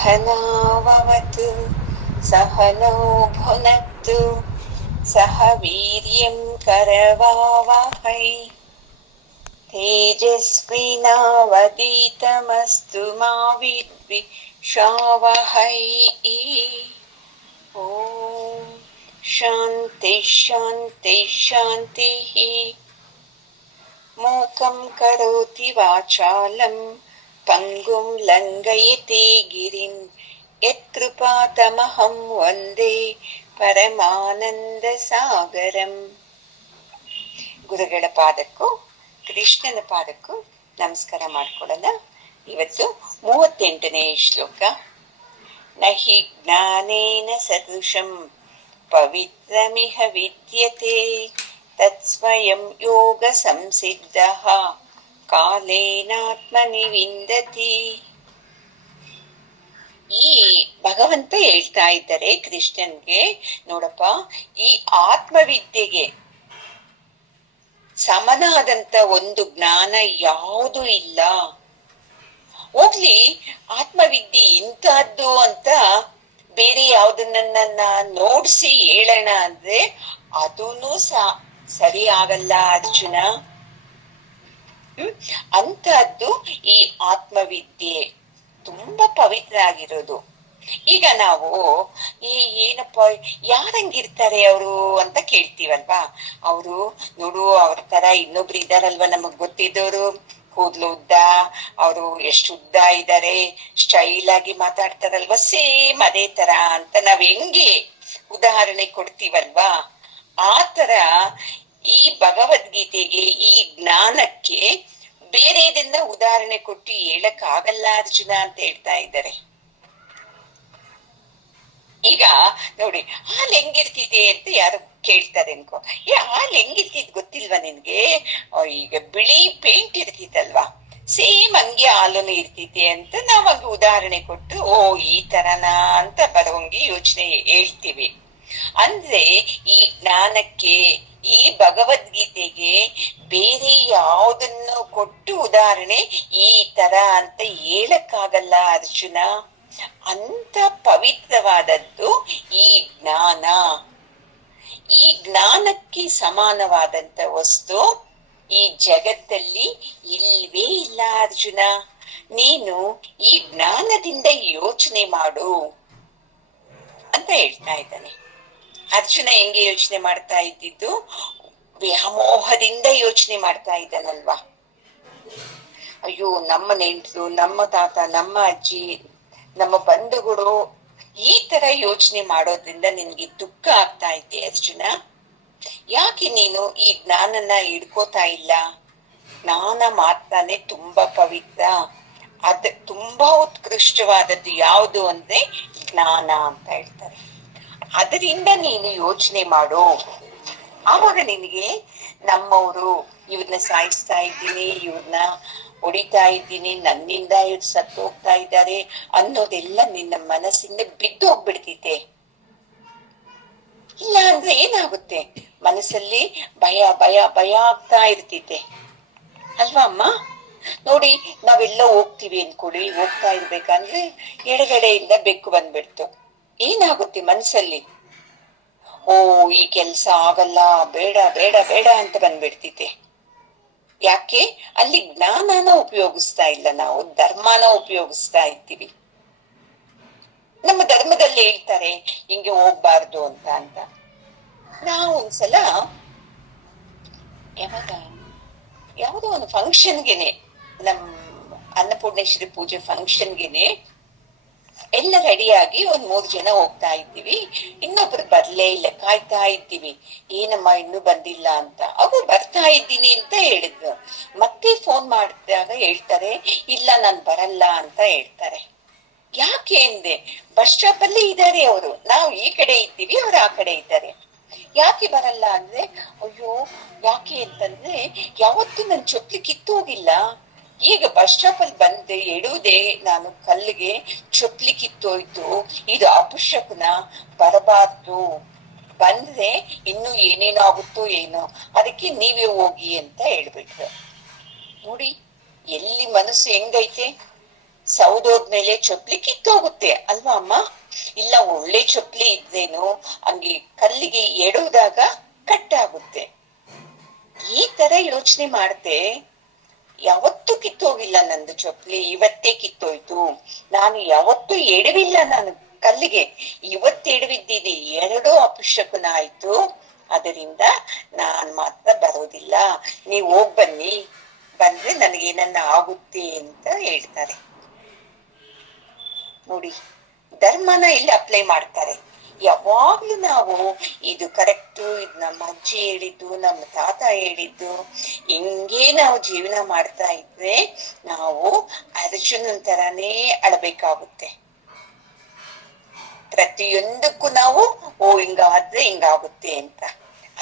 सहनाववतु सहनौ भुनक्तु सह वीर्यं करवावहै तेजस्विनावधीतमस्तु मा विद्विषावहै। ॐ शान्ति शान्ति शान्तिः। मूकं करोति वाचालं पंगुं लङ्घयति गिरिं यत्कृपातमहं वन्दे ಪರಮಾನಂದಸಾಗರಂ. ಗುರುಗಳ ಪಾದಕ್ಕೂ ಕೃಷ್ಣನ ಪಾದಕ್ಕೂ ನಮಸ್ಕಾರ ಮಾಡ್ಕೊಳ್ಳೋಣ. ಇವತ್ತು 38ನೇ ಶ್ಲೋಕ. ನಹಿ ಜ್ಞಾನೇನ ಸದೃಶಂ ಪವಿತ್ರಮಿಹ ವಿದ್ಯತೆ ತತ್ಸ್ವಯಂ ಯೋಗ ಸಂಸಿದ್ಧಃ ಕಾಲೇನಾತ್ಮನಿ ವಿಂದತಿ. ಈ ಭಗವಂತ ಹೇಳ್ತಾ ಇದ್ದಾರೆ ಕೃಷ್ಣನ್ಗೆ, ನೋಡಪ್ಪ, ಈ ಆತ್ಮವಿದ್ಯೆಗೆ ಸಮನಾದಂತ ಒಂದು ಜ್ಞಾನ ಯಾವುದೂ ಇಲ್ಲ. ಹೋಗ್ಲಿ, ಆತ್ಮವಿದ್ಯೆ ಇಂತಹದ್ದು ಅಂತ ಬೇರೆ ಯಾವುದನ್ನ ನೋಡ್ಸಿ ಹೇಳೋಣ ಅಂದ್ರೆ ಅದೂನು ಸರಿ ಆಗಲ್ಲ ಅರ್ಜುನ. ಅಂತಹದ್ದು ಈ ಆತ್ಮವಿದ್ಯೆ ತುಂಬಾ ಪವಿತ್ರ ಆಗಿರೋದು. ಈಗ ನಾವು ಏನಪ್ಪ ಯಾರಂಗಿರ್ತಾರೆ ಅವರು ಅಂತ ಕೇಳ್ತೀವಲ್ವಾ. ಅವರು ನೋಡು, ಅವ್ರ ತರ ಇನ್ನೊಬ್ರು ಇದಾರಲ್ವಾ ನಮಗ್ ಗೊತ್ತಿದ್ದವರು, ಕೂದ್ಲು ಉದ್ದ, ಅವರು ಎಷ್ಟು ಉದ್ದ ಇದ್ದಾರೆ, ಸ್ಟೈಲ್ ಆಗಿ ಮಾತಾಡ್ತಾರಲ್ವಾ, ಸೇಮ್ ಅದೇ ತರ ಅಂತ ನಾವ್ ಹೆಂಗೆ ಉದಾಹರಣೆ ಕೊಡ್ತೀವಲ್ವಾ, ಆ ತರ ಈ ಭಗವದ್ಗೀತೆಗೆ, ಈ ಜ್ಞಾನಕ್ಕೆ ಬೇರೆದನ್ನ ಉದಾಹರಣೆ ಕೊಟ್ಟು ಹೇಳಕ್ ಆಗಲ್ಲ ಅರ್ಜುನ ಅಂತ ಹೇಳ್ತಾ ಇದ್ದಾರೆ. ಈಗ ನೋಡಿ, ಹಾಲ್ ಹೆಂಗಿರ್ತಿದೆ ಅಂತ ಯಾರು ಕೇಳ್ತಾರೆ ಅನ್ಕೋ. ಹಾಲ್ ಹೆಂಗಿರ್ತಿದ್ ಗೊತ್ತಿಲ್ವಾ ನಿನ್ಗೆ? ಈಗ ಬಿಳಿ ಪೇಂಟ್ ಇರ್ತಿತ್ತಲ್ವಾ, ಸೇಮ್ ಹಂಗೆ ಹಾಲುನು ಇರ್ತಿದೆ ಅಂತ ನಾವ್ ಹಂಗೆ ಉದಾಹರಣೆ ಕೊಟ್ಟು ಓ ಈ ತರನಾ ಅಂತ ಬರೋಂಗೆ ಯೋಚನೆ ಹೇಳ್ತೀವಿ. ಅಂದ್ರೆ ಈ ಜ್ಞಾನಕ್ಕೆ, ಈ ಭಗವದ್ಗೀತೆಗೆ ಬೇರೆ ಯಾವುದನ್ನು ಕೊಟ್ಟು ಉದಾಹರಣೆ ಈ ತರ ಅಂತ ಹೇಳಕ್ಕಾಗಲ್ಲ ಅರ್ಜುನ. ಅಂತ ಪವಿತ್ರವಾದದ್ದು ಈ ಜ್ಞಾನ. ಈ ಜ್ಞಾನಕ್ಕೆ ಸಮಾನವಾದಂತ ವಸ್ತು ಈ ಜಗತ್ತಲ್ಲಿ ಇಲ್ವೇ ಇಲ್ಲ ಅರ್ಜುನ. ನೀನು ಈ ಜ್ಞಾನದಿಂದ ಯೋಚನೆ ಮಾಡು ಅಂತ ಹೇಳ್ತಾ ಇದ್ದಾನೆ. ಅರ್ಜುನ ಹೆಂಗೆ ಯೋಚನೆ ಮಾಡ್ತಾ ಇದ್ದಿದ್ದು? ವ್ಯಾಮೋಹದಿಂದ ಯೋಚನೆ ಮಾಡ್ತಾ ಇದ್ದಾನಲ್ವಾ. ಅಯ್ಯೋ, ನಮ್ಮ ನೆಂಟರು, ನಮ್ಮ ತಾತ, ನಮ್ಮ ಅಜ್ಜಿ, ನಮ್ಮ ಬಂಧುಗಳು, ಈ ತರ ಯೋಚನೆ ಮಾಡೋದ್ರಿಂದ ನಿನ್ಗೆ ದುಃಖ ಆಗ್ತಾ ಇದೆ ಅರ್ಜುನ. ಯಾಕೆ ನೀನು ಈ ಜ್ಞಾನನ ಹಿಡ್ಕೋತಾ ಇಲ್ಲ? ಜ್ಞಾನ ಮಾತ್ರನೇ ತುಂಬಾ ಪವಿತ್ರ, ಅದ್ ತುಂಬಾ ಉತ್ಕೃಷ್ಟವಾದದ್ದು ಯಾವುದು ಅಂದ್ರೆ ಜ್ಞಾನ ಅಂತ ಹೇಳ್ತಾರೆ. ಅದರಿಂದ ನೀನು ಯೋಚನೆ ಮಾಡು. ಆವಾಗ ನಿನಗೆ ನಮ್ಮವರು ಇವ್ರನ್ನ ಸಾಯಿಸ್ತಾ ಇದ್ದೀನಿ, ಇವ್ರನ್ನ ಹೊಡಿತಾ ಇದ್ದೀನಿ, ನನ್ನಿಂದ ಇವ್ರು ಸತ್ತು ಹೋಗ್ತಾ ಇದ್ದಾರೆ ಅನ್ನೋದೆಲ್ಲ ನಿನ್ನ ಮನಸ್ಸಿಂದ ಬಿದ್ದು ಹೋಗ್ಬಿಡ್ತೈತೆ. ಇಲ್ಲ ಅಂದ್ರೆ ಏನಾಗುತ್ತೆ? ಮನಸ್ಸಲ್ಲಿ ಭಯ ಭಯ ಭಯ ಆಗ್ತಾ ಇರ್ತೈತೆ ಅಲ್ವಾ ಅಮ್ಮ? ನೋಡಿ, ನಾವೆಲ್ಲ ಹೋಗ್ತೀವಿ ಅನ್ಕೊಳ್ಳಿ, ಹೋಗ್ತಾ ಇರ್ಬೇಕಂದ್ರೆ ಎಡಗಡೆಯಿಂದ ಬೆಕ್ಕು ಬಂದ್ಬಿಡ್ತು, ಏನಾಗುತ್ತೆ ಮನ್ಸಲ್ಲಿ? ಓ, ಈ ಕೆಲ್ಸ ಆಗಲ್ಲ, ಬೇಡ ಬೇಡ ಬೇಡ ಅಂತ ಬಂದ್ಬಿಡ್ತೈತೆ. ಯಾಕೆ? ಅಲ್ಲಿ ಜ್ಞಾನನ ಉಪಯೋಗಿಸ್ತಾ ಇಲ್ಲ, ನಾವು ಧರ್ಮನ ಉಪಯೋಗಿಸ್ತಾ ಇದ್ದೀವಿ. ನಮ್ಮ ಧರ್ಮದಲ್ಲಿ ಹೇಳ್ತಾರೆ ಹಿಂಗೆ ಹೋಗ್ಬಾರ್ದು ಅಂತ. ನಾವು ಒಂದ್ಸಲ ಯಾವುದೋ ಒಂದು ಫಂಕ್ಷನ್ಗೆನೆ, ನಮ್ ಅನ್ನಪೂರ್ಣೇಶ್ವರಿ ಪೂಜೆ ಫಂಕ್ಷನ್ಗೆನೆ ಎಲ್ಲ ರೆಡಿಯಾಗಿ 3 ಜನ ಹೋಗ್ತಾ ಇದ್ದೀವಿ. ಇನ್ನೊಬ್ರು ಬರ್ಲೇ ಇಲ್ಲ, ಕಾಯ್ತಾ ಇದ್ದೀವಿ. ಏನಮ್ಮ ಇನ್ನೂ ಬಂದಿಲ್ಲ ಅಂತ. ಅವ್ರು ಬರ್ತಾ ಇದ್ದೀನಿ ಅಂತ ಹೇಳಿದ್ರು. ಮತ್ತೆ ಫೋನ್ ಮಾಡಿದಾಗ ಹೇಳ್ತಾರೆ, ಇಲ್ಲ ನಾನ್ ಬರಲ್ಲ ಅಂತ ಹೇಳ್ತಾರೆ. ಯಾಕೆ ಅಂದೆ, ಬಸ್ ಸ್ಟಾಪ್ ಅಲ್ಲಿ ಇದ್ದಾರೆ ಅವರು, ನಾವು ಈ ಕಡೆ ಇದ್ದೀವಿ, ಅವ್ರು ಆ ಕಡೆ ಇದ್ದಾರೆ. ಯಾಕೆ ಬರಲ್ಲ ಅಂದ್ರೆ, ಅಯ್ಯೋ ಯಾಕೆ ಅಂತಂದ್ರೆ ಯಾವತ್ತೂ ನನ್ ಚೊಕ್ಲಿ ಕಿತ್ತೋಗಿಲ್ಲ, ಈಗ ಬಸ್ ಸ್ಟಾಪ್ ಅಲ್ಲಿ ಬಂದೆ ಎಡುವುದೇ ನಾನು ಕಲ್ಲಿಗೆ, ಚೊಕ್ಲಿ ಕಿತ್ತೋಯ್ತು, ಇದು ಅಪಶಕುನ, ಬರಬಾರ್ದು, ಬಂದ್ರೆ ಇನ್ನು ಏನೇನೋ ಆಗುತ್ತೋ ಏನೋ, ಅದಕ್ಕೆ ನೀವೇ ಹೋಗಿ ಅಂತ ಹೇಳ್ಬಿಟ್ರು. ನೋಡಿ ಎಲ್ಲಿ ಮನಸ್ಸು ಹೆಂಗೈತೆ. ಸೌದೋದ್ಮೇಲೆ ಚೊಪ್ಲಿ ಕಿತ್ತೋಗುತ್ತೆ ಅಲ್ವಾ ಅಮ್ಮ? ಇಲ್ಲ ಒಳ್ಳೆ ಚೊಪ್ಲಿ ಇದ್ರೇನು ಹಂಗೆ ಕಲ್ಲಿಗೆ ಎಡುವುದಾಗ ಕಟ್ಟಾಗುತ್ತೆ. ಈ ತರ ಯೋಚನೆ ಮಾಡ್ದೆ, ಯಾವತ್ತೂ ಕಿತ್ತೋಗಿಲ್ಲ ನಂದು ಚೊಪ್ಲಿ, ಇವತ್ತೇ ಕಿತ್ತೋಯ್ತು. ನಾನು ಯಾವತ್ತೂ ಎಡವಿಲ್ಲ ನಾನು ಕಲ್ಲಿಗೆ, ಇವತ್ತು ಎಡವಿದ್ದೀನಿ, ಎರಡೂ ಅಪಶಕುನ ಆಯ್ತು. ಅದರಿಂದ ನಾನ್ ಮಾತ್ರ ಬರೋದಿಲ್ಲ, ನೀವ್ ಹೋಗ್ ಬನ್ನಿ, ಬಂದ್ರೆ ನನಗೇನನ್ನ ಆಗುತ್ತೆ ಅಂತ ಹೇಳ್ತಾರೆ. ನೋಡಿ, ಧರ್ಮನ ಇಲ್ಲಿ ಅಪ್ಲೈ ಮಾಡ್ತಾರೆ. ಯಾವಾಗ್ಲೂ ನಾವು ಇದು ಕರೆಕ್ಟು, ಇದು ನಮ್ಮ ಅಜ್ಜಿ ಹೇಳಿದ್ದು, ನಮ್ಮ ತಾತ ಹೇಳಿದ್ದು, ಹಿಂಗೇ ನಾವು ಜೀವನ ಮಾಡ್ತಾ ಇದ್ರೆ ನಾವು ಅರ್ಜುನನ್ ತರಾನೇ ಅಳಬೇಕಾಗುತ್ತೆ. ಪ್ರತಿಯೊಂದಕ್ಕೂ ನಾವು ಹಿಂಗಾದ್ರೆ ಹಿಂಗಾಗುತ್ತೆ ಅಂತ.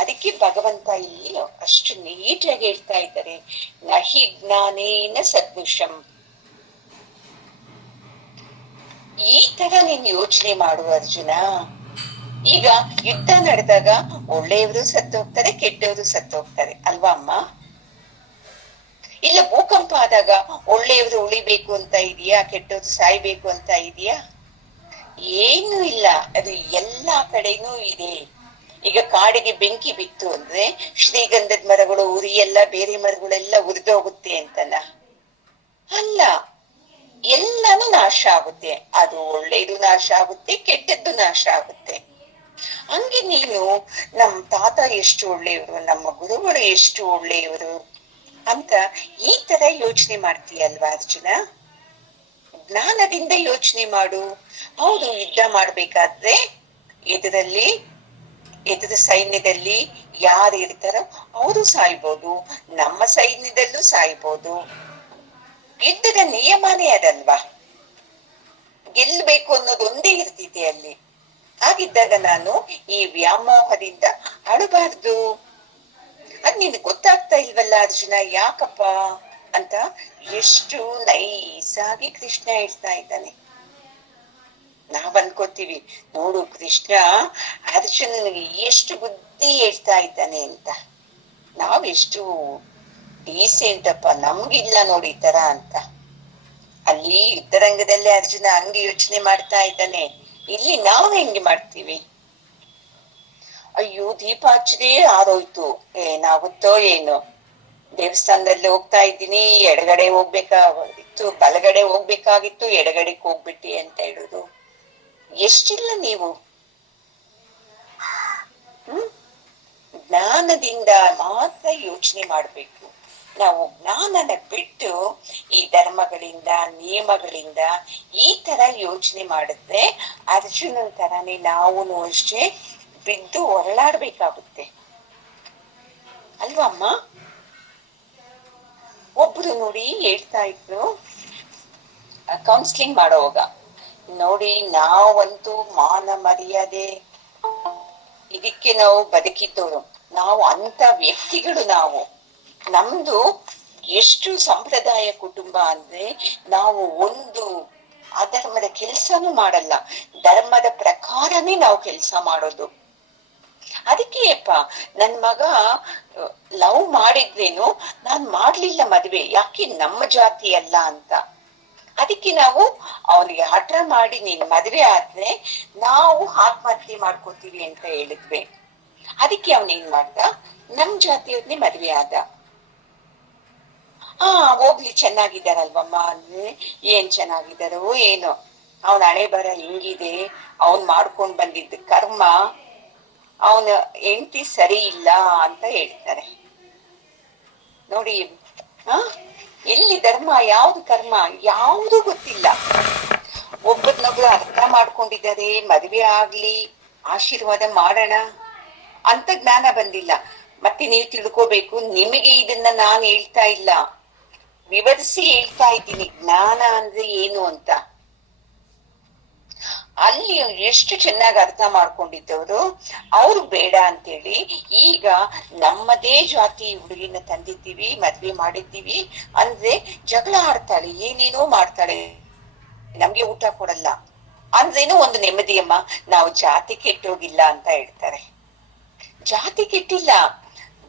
ಅದಕ್ಕೆ ಭಗವಂತ ಇಲ್ಲಿ ಅಷ್ಟು ನೀಟಾಗಿ ಹೇಳ್ತಾ ಇದ್ದಾರೆ, ನಹಿ ಜ್ಞಾನೇನ ಸದೃಶಂ. ಈ ತರ ನೀನ್ ಯೋಚನೆ ಮಾಡು ಅರ್ಜುನ. ಈಗ ಯುದ್ಧ ನಡೆದಾಗ ಒಳ್ಳೆಯವರು ಸತ್ತು ಹೋಗ್ತಾರೆ, ಕೆಟ್ಟವರು ಸತ್ತು ಹೋಗ್ತಾರೆ ಅಲ್ವಾ ಅಮ್ಮ? ಇಲ್ಲ ಭೂಕಂಪ ಆದಾಗ ಒಳ್ಳೆಯವರು ಉಳಿಬೇಕು ಅಂತ ಇದೆಯಾ, ಕೆಟ್ಟವರು ಸಾಯ್ಬೇಕು ಅಂತ ಇದೆಯಾ? ಏನು ಇಲ್ಲ, ಅದು ಎಲ್ಲಾ ಕಡೆನೂ ಇದೆ. ಈಗ ಕಾಡಿಗೆ ಬೆಂಕಿ ಬಿತ್ತು ಅಂದ್ರೆ ಶ್ರೀಗಂಧದ ಮರಗಳು ಉರಿಯೆಲ್ಲ, ಬೇರೆ ಮರಗಳೆಲ್ಲ ಉರಿದೋಗುತ್ತೆ ಅಂತನ? ಅಲ್ಲ, ಎಲ್ಲಾನು ನಾಶ ಆಗುತ್ತೆ. ಅದು ಒಳ್ಳೇದು ನಾಶ ಆಗುತ್ತೆ, ಕೆಟ್ಟದ್ದು ನಾಶ ಆಗುತ್ತೆ. ಹಂಗೆ ನೀನು ನಮ್ ತಾತ ಎಷ್ಟು ಒಳ್ಳೆಯವರು, ನಮ್ಮ ಗುರುಗಳು ಎಷ್ಟು ಒಳ್ಳೆಯವರು ಅಂತ ಈ ತರ ಯೋಚನೆ ಮಾಡ್ತೀಯಲ್ವಾ ಅರ್ಜುನ? ಜ್ಞಾನದಿಂದ ಯೋಚನೆ ಮಾಡು. ಹೌದು, ಯುದ್ಧ ಮಾಡ್ಬೇಕಾದ್ರೆ ಎದುರ ಸೈನ್ಯದಲ್ಲಿ ಯಾರು ಇರ್ತಾರೋ ಅವರು ಸಾಯ್ಬೋದು, ನಮ್ಮ ಸೈನ್ಯದಲ್ಲೂ ಸಾಯ್ಬೋದು. ಯುದ್ಧದ ನಿಯಮನೇ ಅದಲ್ವಾ, ಗೆಲ್ಬೇಕು ಅನ್ನೋದು ಒಂದೇ ಇರ್ತಿದೆ ಅಲ್ಲಿ. ಹಾಗಿದ್ದಾಗ ನಾನು ಈ ವ್ಯಾಮೋಹದಿಂದ ಅಳಬಾರ್ದು. ಅದ್ ನಿನ್ ಗೊತ್ತಾಗ್ತಾ ಇಲ್ವಲ್ಲ ಅರ್ಜುನ, ಯಾಕಪ್ಪ ಅಂತ ಎಷ್ಟು ನೈಸಾಗಿ ಕೃಷ್ಣ ಹೇಳ್ತಾ ಇದ್ದಾನೆ. ನಾವ್ ಅನ್ಕೋತೀವಿ, ನೋಡು ಕೃಷ್ಣ ಅರ್ಜುನನಿಗೆ ಎಷ್ಟು ಬುದ್ಧಿ ಹೇಳ್ತಾ ಇದ್ದಾನೆ ಅಂತ. ನಾವ್ ಎಷ್ಟು ಡೀಸೆಂಟ್ ಅಪ್ಪ, ನಮ್ಗಿಲ್ಲ ನೋಡಿ ಈ ತರ ಅಂತ. ಅಲ್ಲಿ ಯುದ್ಧರಂಗದಲ್ಲಿ ಅರ್ಜುನ ಹಂಗೆ ಯೋಚನೆ ಮಾಡ್ತಾ ಇದ್ದಾನೆ, ಇಲ್ಲಿ ನಾವು ಹೆಂಗೆ ಮಾಡ್ತೀವಿ? ಅಯ್ಯೋ ದೀಪ ಹಚ್ಚದೇ ಆರೋಯ್ತು, ಏನಾಗುತ್ತೋ ಏನು, ದೇವಸ್ಥಾನದಲ್ಲಿ ಹೋಗ್ತಾ ಇದ್ದೀನಿ, ಎಡಗಡೆ ಹೋಗ್ಬೇಕಾಗಿತ್ತು, ಬಲಗಡೆ ಹೋಗ್ಬೇಕಾಗಿತ್ತು, ಎಡಗಡೆಗೆ ಹೋಗ್ಬಿಟ್ಟಿ ಅಂತ ಹೇಳುದು. ಎಷ್ಟಿಲ್ಲ ನೀವು. ಜ್ಞಾನದಿಂದ ಮಾತ್ರ ಯೋಚನೆ ಮಾಡ್ಬೇಕು. ನಾವು ಜ್ಞಾನನ ಬಿಟ್ಟು ಈ ಧರ್ಮಗಳಿಂದ, ನಿಯಮಗಳಿಂದ ಈ ತರ ಯೋಚನೆ ಮಾಡಿದ್ರೆ ಅರ್ಜುನನ್ ತರಾನೇ ನಾವು ಅಷ್ಟೇ ಬಿದ್ದು ಹೊರಳಾಡ್ಬೇಕಾಗುತ್ತೆ ಅಲ್ವಾ ಅಮ್ಮ? ಒಬ್ರು ನೋಡಿ ಹೇಳ್ತಾ ಇದ್ರು ಕೌನ್ಸಿಲಿಂಗ್ ಮಾಡೋವಾಗ, ನೋಡಿ ನಾವಂತೂ ಮಾನ ಮರ್ಯಾದೆ ಇದಕ್ಕೆ ನಾವು ಬದುಕಿದ್ದವರು, ನಾವು ಅಂತ ವ್ಯಕ್ತಿಗಳು. ನಮ್ದು ಎಷ್ಟು ಸಂಪ್ರದಾಯ ಕುಟುಂಬ ಅಂದ್ರೆ ನಾವು ಒಂದು ಅಧರ್ಮದ ಕೆಲ್ಸನೂ ಮಾಡಲ್ಲ, ಧರ್ಮದ ಪ್ರಕಾರನೇ ನಾವು ಕೆಲ್ಸ ಮಾಡೋದು. ಅದಕ್ಕೆ ಅಪ್ಪ ನನ್ ಮಗ ಲವ್ ಮಾಡಿದ್ರೇನು ನಾನ್ ಮಾಡ್ಲಿಲ್ಲ ಮದ್ವೆ, ಯಾಕೆ ನಮ್ಮ ಜಾತಿ ಅಲ್ಲ ಅಂತ. ಅದಕ್ಕೆ ನಾವು ಅವನಿಗೆ ಹಠ ಮಾಡಿ ನೀನ್ ಮದ್ವೆ ಆದ್ರೆ ನಾವು ಆತ್ಮಹತ್ಯೆ ಮಾಡ್ಕೋತೀವಿ ಅಂತ ಹೇಳಿದ್ವಿ. ಅದಕ್ಕೆ ಅವನೇನ್ ಮಾಡ್ದ, ನಮ್ ಜಾತಿಯವ್ರನ್ನೇ ಮದ್ವೆ ಆದ. ಹೋಗ್ಲಿ ಚೆನ್ನಾಗಿದ್ದಾರಲ್ವಮ್ಮ ಅಂದ್ರೆ, ಏನ್ ಚೆನ್ನಾಗಿದ್ದಾರೋ ಏನೋ, ಅವನ ಹಣೆ ಬರ ಹಿಂಗಿದೆ, ಅವನ್ ಮಾಡ್ಕೊಂಡ್ ಬಂದಿದ್ದ ಕರ್ಮ, ಅವನ ಹೆಂಡತಿ ಸರಿ ಇಲ್ಲ ಅಂತ ಹೇಳ್ತಾರೆ. ನೋಡಿ ಎಲ್ಲಿ ಧರ್ಮ, ಯಾವ್ದು ಕರ್ಮ, ಯಾವುದು ಗೊತ್ತಿಲ್ಲ. ಒಬ್ಬರನ್ನೊಬ್ರು ಅರ್ಥ ಮಾಡ್ಕೊಂಡಿದ್ದಾರೆ, ಮದ್ವೆ ಆಗ್ಲಿ, ಆಶೀರ್ವಾದ ಮಾಡೋಣ ಅಂತ ಜ್ಞಾನ ಬಂದಿಲ್ಲ. ಮತ್ತೆ ನೀವು ತಿಳ್ಕೋಬೇಕು, ನಿಮಗೆ ಇದನ್ನ ನಾನು ಹೇಳ್ತಾ ಇಲ್ಲ, ವಿವರಿಸಿ ಹೇಳ್ತಾ ಇದ್ದೀನಿ ಜ್ಞಾನ ಅಂದ್ರೆ ಏನು ಅಂತ. ಅಲ್ಲಿ ಎಷ್ಟು ಚೆನ್ನಾಗಿ ಅರ್ಥ ಮಾಡ್ಕೊಂಡಿದ್ದವರು ಅವ್ರು ಬೇಡ ಅಂತೇಳಿ ಈಗ ನಮ್ಮದೇ ಜಾತಿ ಹುಡುಗಿನ ತಂದಿದ್ದೀವಿ, ಮದ್ವೆ ಮಾಡಿದ್ದೀವಿ ಅಂದ್ರೆ ಜಗಳ ಆಡ್ತಾಳೆ, ಏನೇನೋ ಮಾಡ್ತಾಳೆ, ನಮ್ಗೆ ಊಟ ಕೊಡಲ್ಲ ಅಂದ್ರೇನು ಒಂದು ನೆಮ್ಮದಿಯಮ್ಮ, ನಾವು ಜಾತಿ ಕೆಟ್ಟೋಗಿಲ್ಲ ಅಂತ ಹೇಳ್ತಾರೆ. ಜಾತಿ ಕೆಟ್ಟಿಲ್ಲ,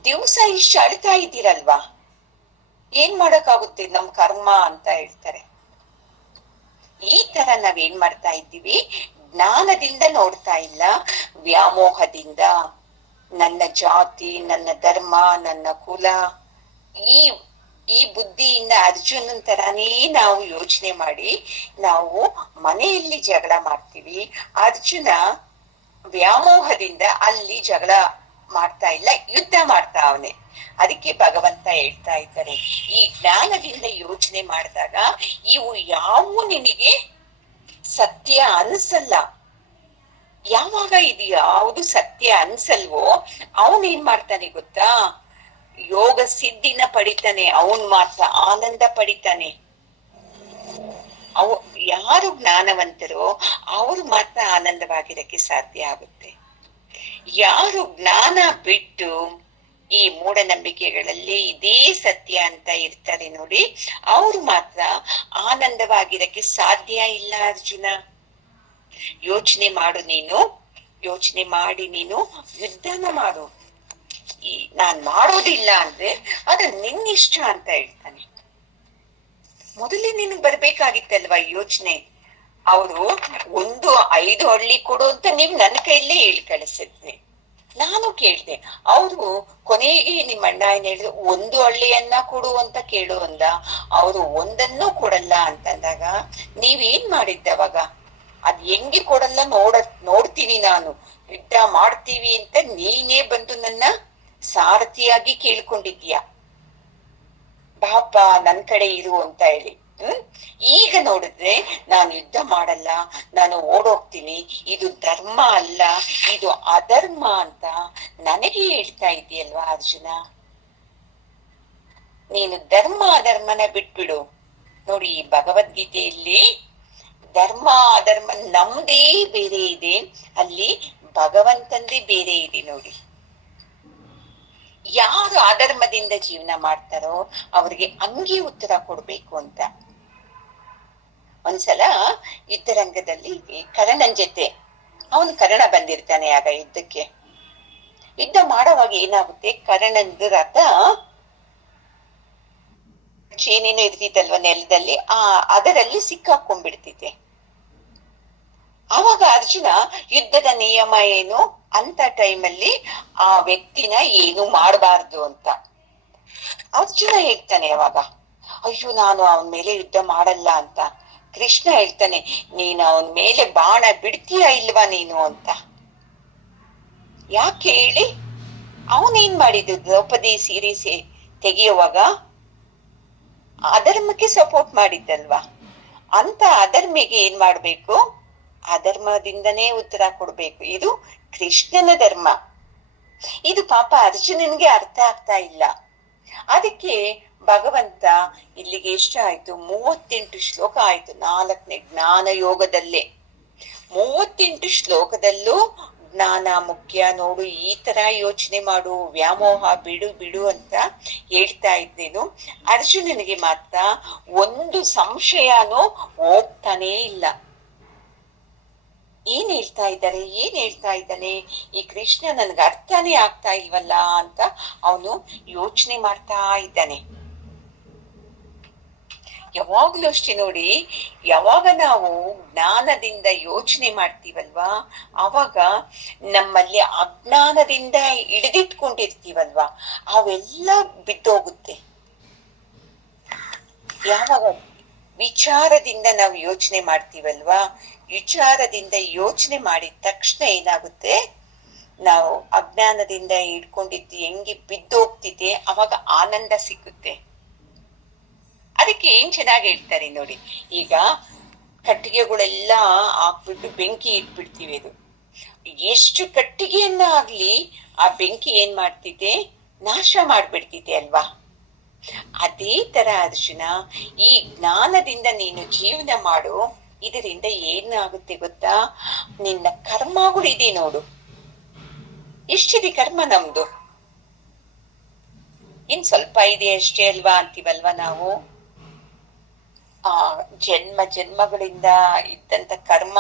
ದಿವಸ ಇಷ್ಟು ಅಳ್ತಾ ಇದ್ದೀರಲ್ವಾ, ಏನ್ ಮಾಡಕ್ಕಾಗುತ್ತೆ, ನಮ್ ಕರ್ಮ ಅಂತ ಹೇಳ್ತಾರೆ. ಈ ತರ ನಾವೇನ್ ಮಾಡ್ತಾ ಇದ್ದೀವಿ, ಜ್ಞಾನದಿಂದ ನೋಡ್ತಾ ಇಲ್ಲ, ವ್ಯಾಮೋಹದಿಂದ. ನನ್ನ ಜಾತಿ, ನನ್ನ ಧರ್ಮ, ನನ್ನ ಕುಲ, ಈ ಈ ಬುದ್ಧಿಯಿಂದ ಅರ್ಜುನನ್ ತರಾನೇ ನಾವು ಯೋಚನೆ ಮಾಡಿ ನಾವು ಮನೆಯಲ್ಲಿ ಜಗಳ ಮಾಡ್ತೀವಿ. ಅರ್ಜುನ ವ್ಯಾಮೋಹದಿಂದ ಅಲ್ಲಿ ಜಗಳ ಮಾಡ್ತಾ ಇಲ್ಲ, ಯುದ್ಧ ಮಾಡ್ತಾ ಅವನೇ. ಅದಕ್ಕೆ ಭಗವಂತ ಹೇಳ್ತಾ ಇದ್ದಾರೆ, ಈ ಜ್ಞಾನದಿಂದ ಯೋಚನೆ ಮಾಡಿದಾಗ ಇವು ಯಾವ ನಿನಗೆ ಸತ್ಯ ಅನ್ಸಲ್ಲ. ಯಾವಾಗ ಇದು ಯಾವುದು ಸತ್ಯ ಅನ್ಸಲ್ವೋ ಅವನೇನ್ ಮಾಡ್ತಾನೆ ಗೊತ್ತಾ, ಯೋಗ ಸಿದ್ಧಿನ ಪಡಿತಾನೆ, ಅವನ್ ಮಾತ್ರ ಆನಂದ ಪಡಿತಾನೆ. ಯಾರು ಜ್ಞಾನವಂತರೋ ಅವರು ಮಾತ್ರ ಆನಂದವಾಗಿರಕ್ಕೆ ಸಾಧ್ಯ ಆಗುತ್ತೆ. ಯಾರು ಜ್ಞಾನ ಬಿಟ್ಟು ಈ ಮೂಢನಂಬಿಕೆಗಳಲ್ಲಿ ಇದೇ ಸತ್ಯ ಅಂತ ಇರ್ತಾರೆ ನೋಡಿ, ಅವರು ಮಾತ್ರ ಆನಂದವಾಗಿರಕ್ಕೆ ಸಾಧ್ಯ ಇಲ್ಲ. ಅರ್ಜುನ, ಯೋಚನೆ ಮಾಡು, ನೀನು ಯೋಚನೆ ಮಾಡಿ ನೀನು ಯುದ್ಧನ ಮಾಡು. ನಾನ್ ಮಾಡೋದಿಲ್ಲ ಅಂದ್ರೆ ಅದು ನಿನ್ನಿಷ್ಟ ಅಂತ ಹೇಳ್ತಾನೆ. ಮೊದಲೇ ನಿನಗ್ ಬರ್ಬೇಕಾಗಿತ್ತಲ್ವಾ ಯೋಚನೆ. ಅವರು 5 ಹಳ್ಳಿ ಕೊಡು ಅಂತ ನೀವ್ ನನ್ನ ಕೈಯಲ್ಲೇ ಹೇಳಿ ಕಳಿಸಿದ್ರಿ. ನಾನು ಕೇಳ್ದೆ, ಅವರು ಕೊನೆಗೆ ನಿಮ್ಮ ಅಣ್ಣ ಏನ್ ಹೇಳಿದ್ರು, 1 ಹಳ್ಳಿಯನ್ನ ಕೊಡು ಅಂತ ಕೇಳು ಅಂದ. ಅವರು ಒಂದನ್ನೂ ಕೊಡಲ್ಲ ಅಂತಂದಾಗ ನೀವೇನ್ ಮಾಡಿದ್ದೆ ಅವಾಗ? ಅದ್ ಹೆಂಗೆ ಕೊಡಲ್ಲ ನೋಡ್ತೀನಿ, ನಾನು ಯುದ್ಧ ಮಾಡ್ತೀವಿ ಅಂತ ನೀನೇ ಬಂದು ನನ್ನ ಸಾರಥಿಯಾಗಿ ಕೇಳ್ಕೊಂಡಿದ್ಯಾ, ಬಾಪ ನನ್ ಕಡೆ ಇರು ಅಂತ ಹೇಳಿ. ಈಗ ನೋಡಿದ್ರೆ ನಾನು ಯುದ್ಧ ಮಾಡಲ್ಲ, ನಾನು ಓಡೋಗ್ತೀನಿ, ಇದು ಧರ್ಮ ಅಲ್ಲ ಇದು ಅಧರ್ಮ ಅಂತ ನನಗೆ ಹೇಳ್ತಾ ಇದೆಯಲ್ವಾ ಅರ್ಜುನ. ನೀನು ಧರ್ಮ ಅಧರ್ಮನ ಬಿಟ್ಬಿಡು. ನೋಡಿ, ಈ ಭಗವದ್ಗೀತೆಯಲ್ಲಿ ಧರ್ಮ ಅಧರ್ಮ ನಮ್ದೇ ಬೇರೆ ಇದೆ, ಅಲ್ಲಿ ಭಗವಂತಂದೇ ಬೇರೆ ಇದೆ. ನೋಡಿ, ಯಾರು ಅಧರ್ಮದಿಂದ ಜೀವನ ಮಾಡ್ತಾರೋ ಅವ್ರಿಗೆ ಹಂಗೆ ಉತ್ತರ ಕೊಡ್ಬೇಕು ಅಂತ. ಒಂದ್ಸಲ ಯುದ್ಧರಂಗದಲ್ಲಿ ಕರ್ಣನ್ ಜೊತೆ ಕರ್ಣ ಬಂದಿರ್ತಾನೆ. ಆಗ ಯುದ್ಧ ಮಾಡೋವಾಗ ಏನಾಗುತ್ತೆ, ಕರ್ಣಂದು ರಥ ಏನೇನು ಇರ್ತಿತ್ತಲ್ವ ನೆಲದಲ್ಲಿ, ಅದರಲ್ಲಿ ಸಿಕ್ಕಾಕೊಂಡ್ಬಿಡ್ತಿದೆ. ಆವಾಗ ಅರ್ಜುನ ಯುದ್ಧದ ನಿಯಮ ಏನು ಅಂತ ಟೈಮಲ್ಲಿ ಆ ವ್ಯಕ್ತಿನ ಏನು ಮಾಡಬಾರ್ದು ಅಂತ ಅರ್ಜುನ ಹೇಳ್ತಾನೆ. ಅವಾಗ ಅಯ್ಯೋ ನಾನು ಅವನ ಮೇಲೆ ಯುದ್ಧ ಮಾಡಲ್ಲ ಅಂತ. ಕೃಷ್ಣ ಹೇಳ್ತಾನೆ, ನೀನು ಅವನ ಮೇಲೆ ಬಾಣ ಬಿಡ್ತೀಯ ಇಲ್ವಾ ನೀನು ಅಂತ. ಯಾಕೆ ಹೇಳಿ, ಅವನೇನ್ ಮಾಡಿದ್ದು, ದ್ರೌಪದಿ ಸೀರೆ ತೆಗೆಯುವಾಗ ಅಧರ್ಮಕ್ಕೆ ಸಪೋರ್ಟ್ ಮಾಡಿದ್ದಲ್ವಾ. ಅಂತ ಅಧರ್ಮಿಗೆ ಏನ್ ಮಾಡ್ಬೇಕು, ಅಧರ್ಮದಿಂದನೇ ಉತ್ತರ ಕೊಡ್ಬೇಕು. ಇದು ಕೃಷ್ಣನ ಧರ್ಮ. ಇದು ಪಾಪ ಅರ್ಜುನನ್ಗೆ ಅರ್ಥ ಆಗ್ತಾ ಇಲ್ಲ. ಅದಕ್ಕೆ ಭಗವಂತ ಇಲ್ಲಿಗೆ ಎಷ್ಟು ಆಯ್ತು, 38 ಶ್ಲೋಕ ಆಯ್ತು. 4ನೇ ಜ್ಞಾನ ಯೋಗದಲ್ಲೇ 38 ಶ್ಲೋಕದಲ್ಲೂ ಜ್ಞಾನ ಮುಖ್ಯ ನೋಡು, ಈ ತರ ಯೋಚನೆ ಮಾಡು, ವ್ಯಾಮೋಹ ಬಿಡು ಅಂತ ಹೇಳ್ತಾ ಇದ್ದೇನು. ಅರ್ಜುನನಿಗೆ ಮಾತ್ರ ಒಂದು ಸಂಶಯನೂ ಹೋಗ್ತಾನೇ ಇಲ್ಲ. ಏನ್ ಹೇಳ್ತಾ ಇದ್ದಾನೆ ಈ ಕೃಷ್ಣ, ನನ್ಗೆ ಅರ್ಥನೇ ಆಗ್ತಾ ಇಲ್ವಲ್ಲ ಅಂತ ಅವನು ಯೋಚನೆ ಮಾಡ್ತಾ ಇದ್ದಾನೆ. ಯಾವಾಗ್ಲೂ ಅಷ್ಟೇ ನೋಡಿ, ಯಾವಾಗ ನಾವು ಜ್ಞಾನದಿಂದ ಯೋಚನೆ ಮಾಡ್ತೀವಲ್ವಾ, ಅವಾಗ ನಮ್ಮಲ್ಲಿ ಅಜ್ಞಾನದಿಂದ ಹಿಡಿದಿಟ್ಕೊಂಡಿರ್ತೀವಲ್ವಾ, ಅವೆಲ್ಲ ಬಿದ್ದೋಗುತ್ತೆ. ಯಾವಾಗ ವಿಚಾರದಿಂದ ನಾವು ಯೋಚನೆ ಮಾಡ್ತೀವಲ್ವಾ, ವಿಚಾರದಿಂದ ಯೋಚನೆ ಮಾಡಿದ ತಕ್ಷಣ ಏನಾಗುತ್ತೆ, ನಾವು ಅಜ್ಞಾನದಿಂದ ಹಿಡ್ಕೊಂಡಿದ್ದು ಹೆಂಗೆ ಬಿದ್ದೋಗ್ತಿದೆ, ಅವಾಗ ಆನಂದ ಸಿಗುತ್ತೆ. ಅದಕ್ಕೆ ಏನ್ ಚೆನ್ನಾಗಿ ಹೇಳ್ತಾರೆ ನೋಡಿ, ಈಗ ಕಟ್ಟಿಗೆಗಳೆಲ್ಲ ಹಾಕ್ಬಿಟ್ಟು ಬೆಂಕಿ ಇಟ್ಬಿಡ್ತೀವಿ. ಅದು ಎಷ್ಟು ಕಟ್ಟಿಗೆಯನ್ನ ಆಗ್ಲಿ ಆ ಬೆಂಕಿ ಏನ್ ಮಾಡ್ತಿದೆ, ನಾಶ ಮಾಡ್ಬಿಡ್ತಿದೆ ಅಲ್ವಾ. ಅದೇ ತರ ಅರ್ಜುನ, ಈ ಜ್ಞಾನದಿಂದ ನೀನು ಜೀವನ ಮಾಡು. ಇದರಿಂದ ಏನಾಗುತ್ತೆ ಗೊತ್ತಾ, ನಿನ್ನ ಕರ್ಮಗಳಿದೆ ನೋಡು, ಎಷ್ಟಿದೆ ಕರ್ಮ ನಮ್ದು, ಇನ್ ಸ್ವಲ್ಪ ಇದೆ ಅಷ್ಟೇ ಅಲ್ವಾ ಅಂತೀವಲ್ವಾ ನಾವು. ಜನ್ಮಗಳಿಂದ ಇದ್ದಂತ ಕರ್ಮ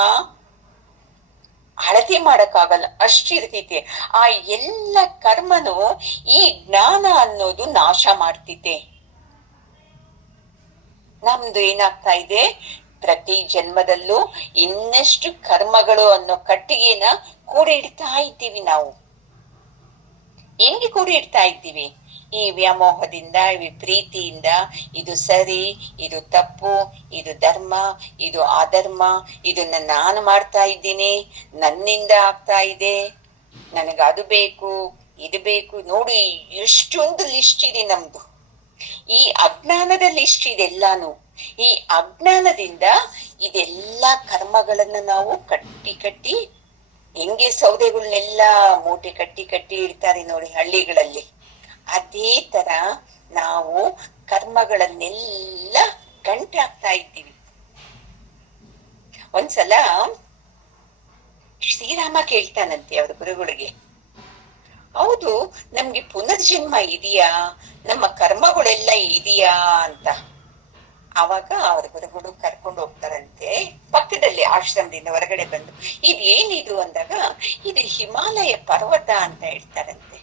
ಅಳತೆ ಮಾಡಕ್ಕಾಗಲ್ಲ, ಅಷ್ಟಿರ್ತೈತೆ. ಆ ಎಲ್ಲ ಕರ್ಮನು ಈ ಜ್ಞಾನ ಅನ್ನೋದು ನಾಶ ಮಾಡ್ತಿದೆ. ನಮ್ದು ಏನಾಗ್ತಾ ಇದೆ, ಪ್ರತಿ ಜನ್ಮದಲ್ಲೂ ಇನ್ನಷ್ಟು ಕರ್ಮಗಳು ಅನ್ನೋ ಕಟ್ಟಿಗೆನ ಕೂಡಿ ಇಡ್ತಾ ಇದ್ದೀವಿ ನಾವು. ಹೆಂಗೆ ಕೂಡಿ ಇಡ್ತಾ ಇದ್ದೀವಿ? ಈ ವ್ಯಾಮೋಹದಿಂದ, ಪ್ರೀತಿಯಿಂದ, ಇದು ಸರಿ, ಇದು ತಪ್ಪು, ಇದು ಧರ್ಮ, ಇದು ಅಧರ್ಮ, ಇದನ್ನ ನಾನು ಮಾಡ್ತಾ ಇದ್ದೀನಿ, ನನ್ನಿಂದ ಆಗ್ತಾ ಇದೆ, ನನಗ ಅದು ಬೇಕು, ಇದು ಬೇಕು. ನೋಡಿ ಎಷ್ಟೊಂದು ಲಿಸ್ಟ್ ಇದೆ ನಮ್ದು. ಈ ಅಜ್ಞಾನದ ಲಿಸ್ಟ್ ಇದೆಲ್ಲಾನು. ಈ ಅಜ್ಞಾನದಿಂದ ಇದೆಲ್ಲಾ ಕರ್ಮಗಳನ್ನ ನಾವು ಕಟ್ಟಿ ಕಟ್ಟಿ, ಹೆಂಗೆ ಸೌದೆಗಳನ್ನೆಲ್ಲ ಮೂಟೆ ಕಟ್ಟಿ ಕಟ್ಟಿ ಇಡ್ತಾರೆ ನೋಡಿ ಹಳ್ಳಿಗಳಲ್ಲಿ, ಅದೇ ತರ ನಾವು ಕರ್ಮಗಳನ್ನೆಲ್ಲ ಗಂಟಾಗ್ತಾ ಇದ್ದೀವಿ. ಒಂದ್ಸಲ ಶ್ರೀರಾಮ ಕೇಳ್ತಾನಂತೆ ಅವ್ರ ಗುರುಗಳಿಗೆ, ಹೌದು ನಮ್ಗೆ ಪುನರ್ಜನ್ಮ ಇದೆಯಾ, ನಮ್ಮ ಕರ್ಮಗಳೆಲ್ಲ ಇದೆಯಾ ಅಂತ. ಆವಾಗ ಅವ್ರ ಗುರುಗಳು ಕರ್ಕೊಂಡು ಹೋಗ್ತಾರಂತೆ ಪಕ್ಕದಲ್ಲಿ, ಆಶ್ರಮದಿಂದ ಹೊರಗಡೆ ಬಂದು, ಇದೇನಿದು ಅಂದಾಗ, ಇದು ಹಿಮಾಲಯ ಪರ್ವತ ಅಂತ ಹೇಳ್ತಾರಂತೆ.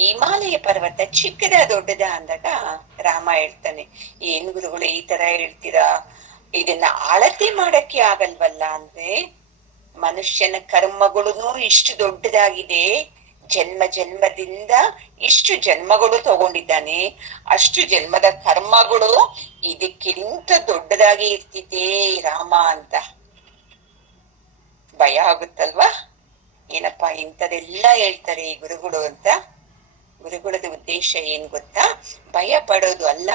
ಹಿಮಾಲಯ ಪರ್ವತ ಚಿಕ್ಕದ ದೊಡ್ಡದ ಅಂದಾಗ ರಾಮ ಹೇಳ್ತಾನೆ, ಏನ್ ಗುರುಗಳು ಈ ತರ ಹೇಳ್ತೀರಾ, ಇದನ್ನ ಅಳತೆ ಮಾಡಕ್ಕೆ ಆಗಲ್ವಲ್ಲ ಅಂದ್ರೆ, ಮನುಷ್ಯನ ಕರ್ಮಗಳು ಇಷ್ಟು ದೊಡ್ಡದಾಗಿದೆ, ಜನ್ಮ ಜನ್ಮದಿಂದ ಇಷ್ಟು ಜನ್ಮಗಳು ತಗೊಂಡಿದ್ದಾನೆ, ಅಷ್ಟು ಜನ್ಮದ ಕರ್ಮಗಳು ಇದಕ್ಕಿಂತ ದೊಡ್ಡದಾಗಿ ಇರ್ತಿದೆ ರಾಮ ಅಂತ. ಭಯ ಆಗುತ್ತಲ್ವಾ, ಏನಪ್ಪಾ ಇಂಥದೆಲ್ಲ ಹೇಳ್ತಾರೆ ಈ ಗುರುಗಳು ಅಂತ. ಗುರುಗಳದ ಉದ್ದೇಶ ಏನ್ ಗೊತ್ತಾ? ಭಯ ಪಡೋದು ಅಲ್ಲ,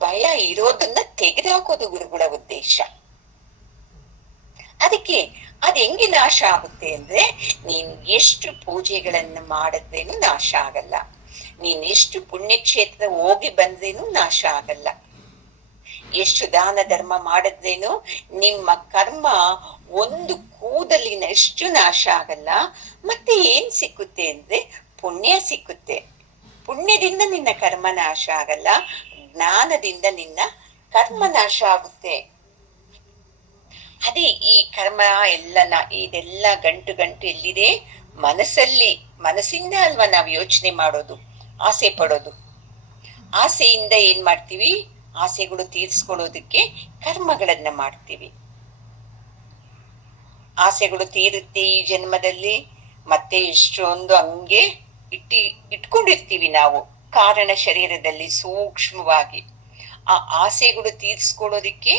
ಭಯ ಇರೋದನ್ನ ತೆಗೆದುಹಾಕೋದು ಗುರುಗಳ ಉದ್ದೇಶ. ಅದಕ್ಕೆ ಅದ್ ಹೆಂಗೆ ನಾಶ ಆಗುತ್ತೆ ಅಂದ್ರೆ, ನೀನ್ ಎಷ್ಟು ಪೂಜೆಗಳನ್ನ ಮಾಡಿದ್ರೇನು ನಾಶ ಆಗಲ್ಲ, ನೀನ್ ಎಷ್ಟು ಪುಣ್ಯಕ್ಷೇತ್ರ ಹೋಗಿ ಬಂದ್ರೇನು ನಾಶ ಆಗಲ್ಲ, ಎಷ್ಟು ದಾನ ಧರ್ಮ ಮಾಡಿದ್ರೇನು ನಿಮ್ಮ ಕರ್ಮ ಒಂದು ಕೂದಲಿನಷ್ಟು ನಾಶ ಆಗಲ್ಲ. ಮತ್ತೆ ಏನ್ ಸಿಕ್ಕುತ್ತೆ ಅಂದ್ರೆ ಪುಣ್ಯ ಸಿಕ್ಕುತ್ತೆ. ಪುಣ್ಯದಿಂದ ನಿನ್ನ ಕರ್ಮ ನಾಶ ಆಗಲ್ಲ, ಜ್ಞಾನದಿಂದ ನಿನ್ನ ಕರ್ಮ ನಾಶ ಆಗುತ್ತೆ. ಅದೇ ಈ ಕರ್ಮ ಇದೆಲ್ಲ ಗಂಟು ಗಂಟು ಎಲ್ಲಿದೆ? ಮನಸ್ಸಲ್ಲಿ. ಮನಸ್ಸಿಂದ ಅಲ್ವಾ ನಾವು ಯೋಚನೆ ಮಾಡೋದು, ಆಸೆ ಪಡೋದು. ಆಸೆಯಿಂದ ಏನ್ ಮಾಡ್ತೀವಿ? ಆಸೆಗಳು ತೀರ್ಸ್ಕೊಳ್ಳೋದಕ್ಕೆ ಕರ್ಮಗಳನ್ನ ಮಾಡ್ತೀವಿ. ಆಸೆಗಳು ತೀರುತ್ತೆ ಈ ಜನ್ಮದಲ್ಲಿ, ಮತ್ತೆ ಎಷ್ಟೊಂದು ಹಂಗೆ ಇಟ್ಕೊಂಡಿರ್ತೀವಿ ನಾವು ಕಾರಣ ಶರೀರದಲ್ಲಿ ಸೂಕ್ಷ್ಮವಾಗಿ. ಆ ಆಸೆಗಳು ತೀರ್ಸ್ಕೊಳ್ಳೋದಿಕ್ಕೆ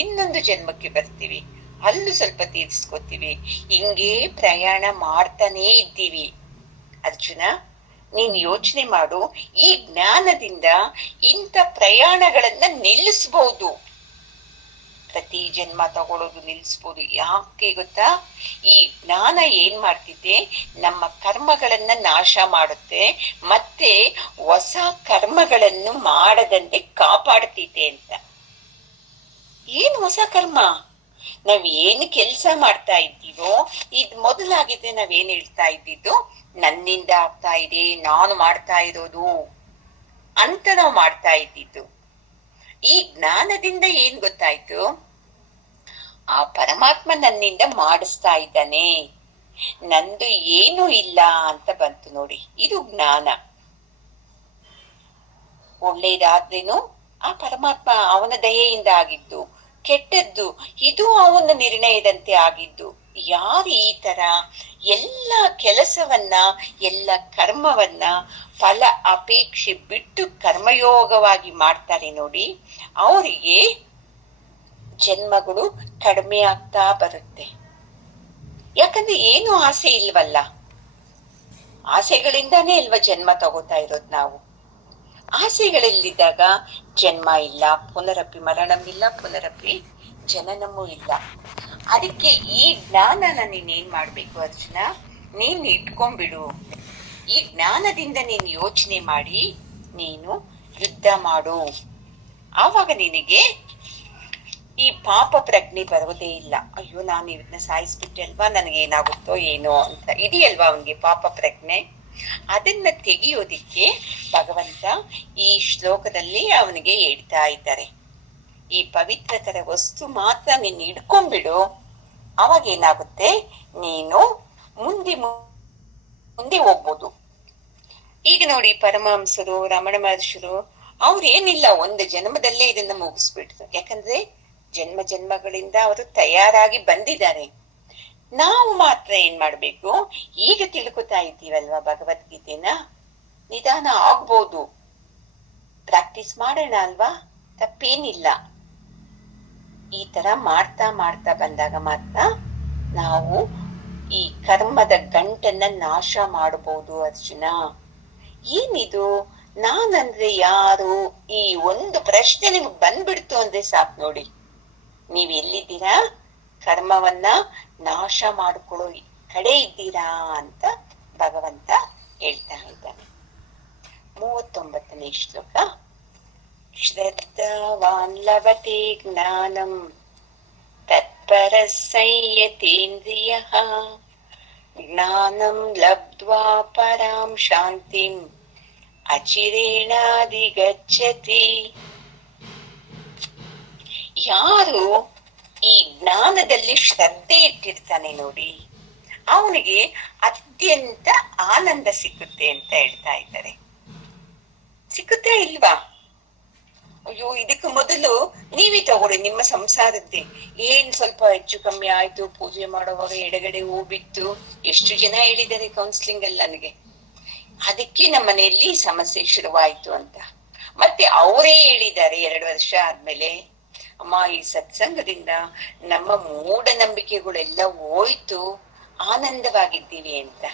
ಇನ್ನೊಂದು ಜನ್ಮಕ್ಕೆ ಬರ್ತೀವಿ, ಅಲ್ಲೂ ಸ್ವಲ್ಪ ತೀರ್ಸ್ಕೊತೀವಿ. ಹಿಂಗೇ ಪ್ರಯಾಣ ಮಾಡ್ತಾನೇ ಇದ್ದೀವಿ. ಅರ್ಜುನ, ನೀನ್ ಯೋಚನೆ ಮಾಡು, ಈ ಜ್ಞಾನದಿಂದ ಇಂಥ ಪ್ರಯಾಣಗಳನ್ನ ನಿಲ್ಲಿಸಬಹುದು. ಪ್ರತಿ ಜನ್ಮ ತಗೊಳ್ಳೋದು ನಿಲ್ಲಿಸ್ಬೋದು. ಯಾಕೆ ಗೊತ್ತಾ? ಈ ಜ್ಞಾನ ಏನ್ ಮಾಡ್ತಿದೆ? ನಮ್ಮ ಕರ್ಮಗಳನ್ನ ನಾಶ ಮಾಡುತ್ತೆ, ಮತ್ತೆ ಹೊಸ ಕರ್ಮಗಳನ್ನು ಮಾಡದಂತೆ ಕಾಪಾಡ್ತಿದೆ ಅಂತ. ಏನ್ ಹೊಸ ಕರ್ಮ? ನಾವ್ ಏನು ಕೆಲ್ಸ ಮಾಡ್ತಾ ಇದ್ದೀವೋ, ಇದ್ ಮೊದಲಾಗಿದ್ರೆ ನಾವೇನ್ ಹೇಳ್ತಾ ಇದ್ದಿದ್ದು? ನನ್ನಿಂದ ಆಗ್ತಾ ಇದೆ, ನಾನು ಮಾಡ್ತಾ ಇರೋದು ಅಂತ ನಾವು ಮಾಡ್ತಾ ಇದ್ದಿದ್ದು. ಈ ಜ್ಞಾನದಿಂದ ಏನ್ ಗೊತ್ತಾಯ್ತು? ಆ ಪರಮಾತ್ಮ ನನ್ನಿಂದ ಮಾಡಿಸ್ತಾ ಇದ್ದಾನೆ, ನಂದು ಏನು ಇಲ್ಲ ಅಂತ ಬಂತು ನೋಡಿ. ಇದು ಜ್ಞಾನ. ಒಳ್ಳೇದಾದ್ರೇನು ಆ ಪರಮಾತ್ಮ ಅವನ ದಯೆಯಿಂದ ಆಗಿದ್ದು, ಕೆಟ್ಟದ್ದು ಇದು ಅವನ ನಿರ್ಣಯದಂತೆ ಆಗಿದ್ದು. ಯಾರು ಈ ತರ ಎಲ್ಲ ಕೆಲಸವನ್ನ, ಎಲ್ಲ ಕರ್ಮವನ್ನ ಫಲ ಅಪೇಕ್ಷೆ ಬಿಟ್ಟು ಕರ್ಮಯೋಗವಾಗಿ ಮಾಡ್ತಾರೆ ನೋಡಿ, ಅವರಿಗೆ ಜನ್ಮಗಳು ಕಡಿಮೆ ಆಗ್ತಾ ಬರುತ್ತೆ. ಯಾಕಂದ್ರೆ ಏನು ಆಸೆ ಇಲ್ವಲ್ಲ, ಆಸೆಗಳಿಂದಾನೇ ಅಲ್ವಾ ಜನ್ಮ ತಗೋತಾ ಇರೋದು ನಾವು. ಆಸೆಗಳಲ್ಲಿದ್ದಾಗ ಜನ್ಮ ಇಲ್ಲ, ಪುನರಪಿ ಮರಣಮಿಲ್ಲ, ಪುನರಪಿ ಜನನಮೂ ಇಲ್ಲ. ಅದಕ್ಕೆ ಈ ಜ್ಞಾನನ ನೀನೇನ್ ಮಾಡ್ಬೇಕು ಅರ್ಜುನ? ನೀನ್ ಇಟ್ಕೊಂಡ್ಬಿಡು. ಈ ಜ್ಞಾನದಿಂದ ನೀನ್ ಯೋಚನೆ ಮಾಡಿ ನೀನು ಯುದ್ಧ ಮಾಡು. ಆವಾಗ ನಿನಗೆ ಈ ಪಾಪ ಪ್ರಜ್ಞೆ ಬರೋದೇ ಇಲ್ಲ. ಅಯ್ಯೋ, ನಾನು ಇದನ್ನ ಸಾಯಿಸ್ಬಿಟ್ಟೆ ಅಲ್ವಾ, ನನಗೆ ಏನಾಗುತ್ತೋ ಏನೋ ಅಂತ ಇದೆಯಲ್ವಾ ಅವನ್ಗೆ ಪಾಪ ಪ್ರಜ್ಞೆ. ಅದನ್ನ ತೆಗೆಯೋದಿಕ್ಕೆ ಭಗವಂತ ಈ ಶ್ಲೋಕದಲ್ಲಿ ಅವನಿಗೆ ಹೇಳ್ತಾ ಇದ್ದಾರೆ, ಈ ಪವಿತ್ರತರ ವಸ್ತು ಮಾತ್ರ ನೀನ್ ಹಿಡ್ಕೊಂಡ್ಬಿಡು. ಅವಾಗ ಏನಾಗುತ್ತೆ? ನೀನು ಮುಂದೆ ಮುಂದೆ ಹೋಗ್ಬೋದು. ಈಗ ನೋಡಿ, ಪರಮಹಂಸರು, ರಮಣ ಮಹರ್ಷಿರು, ಅವ್ರೇನಿಲ್ಲ, ಒಂದು ಜನ್ಮದಲ್ಲೇ ಇದನ್ನ ಮುಗಿಸ್ಬಿಟ್ರು. ಯಾಕಂದ್ರೆ ಜನ್ಮ ಜನ್ಮಗಳಿಂದ ಅವರು ತಯಾರಾಗಿ ಬಂದಿದ್ದಾರೆ. ನಾವು ಮಾತ್ರ ಏನ್ ಮಾಡ್ಬೇಕು, ಈಗ ತಿಳ್ಕೊತಾ ಇದ್ದೀವಲ್ವಾ ಭಗವದ್ಗೀತೆನ, ನಿಧಾನ ಆಗ್ಬೋದು, ಪ್ರಾಕ್ಟೀಸ್ ಮಾಡೋಣ ಅಲ್ವಾ, ತಪ್ಪೇನಿಲ್ಲ. ಈ ತರ ಮಾಡ್ತಾ ಮಾಡ್ತಾ ಬಂದಾಗ ಮಾತ್ರ ನಾವು ಈ ಕರ್ಮದ ಗಂಟನ್ನ ನಾಶ ಮಾಡಬಹುದು. ಅರ್ಜುನ, ಏನಿದು ನಾನಂದ್ರೆ ಯಾರು, ಈ ಒಂದು ಪ್ರಶ್ನೆ ನಿಮ್ಗೆ ಬಂದ್ಬಿಡ್ತು ಅಂದ್ರೆ ಸಾಕು ನೋಡಿ, ನೀವ್ ಎಲ್ಲಿದ್ದೀರಾ, ಕರ್ಮವನ್ನ ನಾಶ ಮಾಡ್ಕೊಳ್ಳೋ ಕಡೆ ಇದ್ದೀರಾ ಅಂತ ಭಗವಂತ ಹೇಳ್ತಾ ಇದ್ದಾನೆ. 39ನೇ ಶ್ಲೋಕ. ಶ್ರದ್ಧಾವಾನ್ ಲಭತೆ ಜ್ಞಾನಂ ತತ್ಪರ ಸಂಯತೇಂದ್ರಿಯಃ ಜ್ಞಾನಂ ಲಬ್ಧ್ವಾ ಪರಾಂ ಶಾಂತಿಂ ಅಚಿರೇಣಾಧಿಗಚ್ಚತಿ. ಯಾರು ಈ ಜ್ಞಾನದಲ್ಲಿ ಶ್ರದ್ಧೆ ಇಟ್ಟಿರ್ತಾನೆ ನೋಡಿ, ಅವನಿಗೆ ಅತ್ಯಂತ ಆನಂದ ಸಿಕ್ಕುತ್ತೆ ಅಂತ ಹೇಳ್ತಾ ಇದ್ದಾರೆ. ಸಿಕ್ಕುತ್ತೆ ಇಲ್ವಾ? ಅಯ್ಯೋ, ಇದಕ್ಕೆ ಮೊದಲು ನೀವೇ ತಗೊಳ್ಳಿ ನಿಮ್ಮ ಸಂಸಾರದ್ದೇ. ಏನ್ ಸ್ವಲ್ಪ ಹೆಚ್ಚು ಕಮ್ಮಿ ಆಯ್ತು, ಪೂಜೆ ಮಾಡುವಾಗ ಎಡಗಡೆ ಹೂ ಬಿತ್ತು, ಎಷ್ಟು ಜನ ಹೇಳಿದ್ದಾರೆ ಕೌನ್ಸಿಲಿಂಗ್ ಅಲ್ಲಿ ನನಗೆ. ಅದಕ್ಕೆ ನಮ್ಮ ಮನೆಯಲ್ಲಿ ಸಮಸ್ಯೆ ಶುರುವಾಯ್ತು ಅಂತ. ಮತ್ತೆ ಅವರೇ ಹೇಳಿದ್ದಾರೆ 2 ವರ್ಷ ಆದ್ಮೇಲೆ, ಅಮ್ಮ ಈ ಸತ್ಸಂಗದಿಂದ ನಮ್ಮ ಮೂಢನಂಬಿಕೆಗಳೆಲ್ಲ ಹೋಯ್ತು, ಆನಂದವಾಗಿದ್ದೀವಿ ಅಂತ.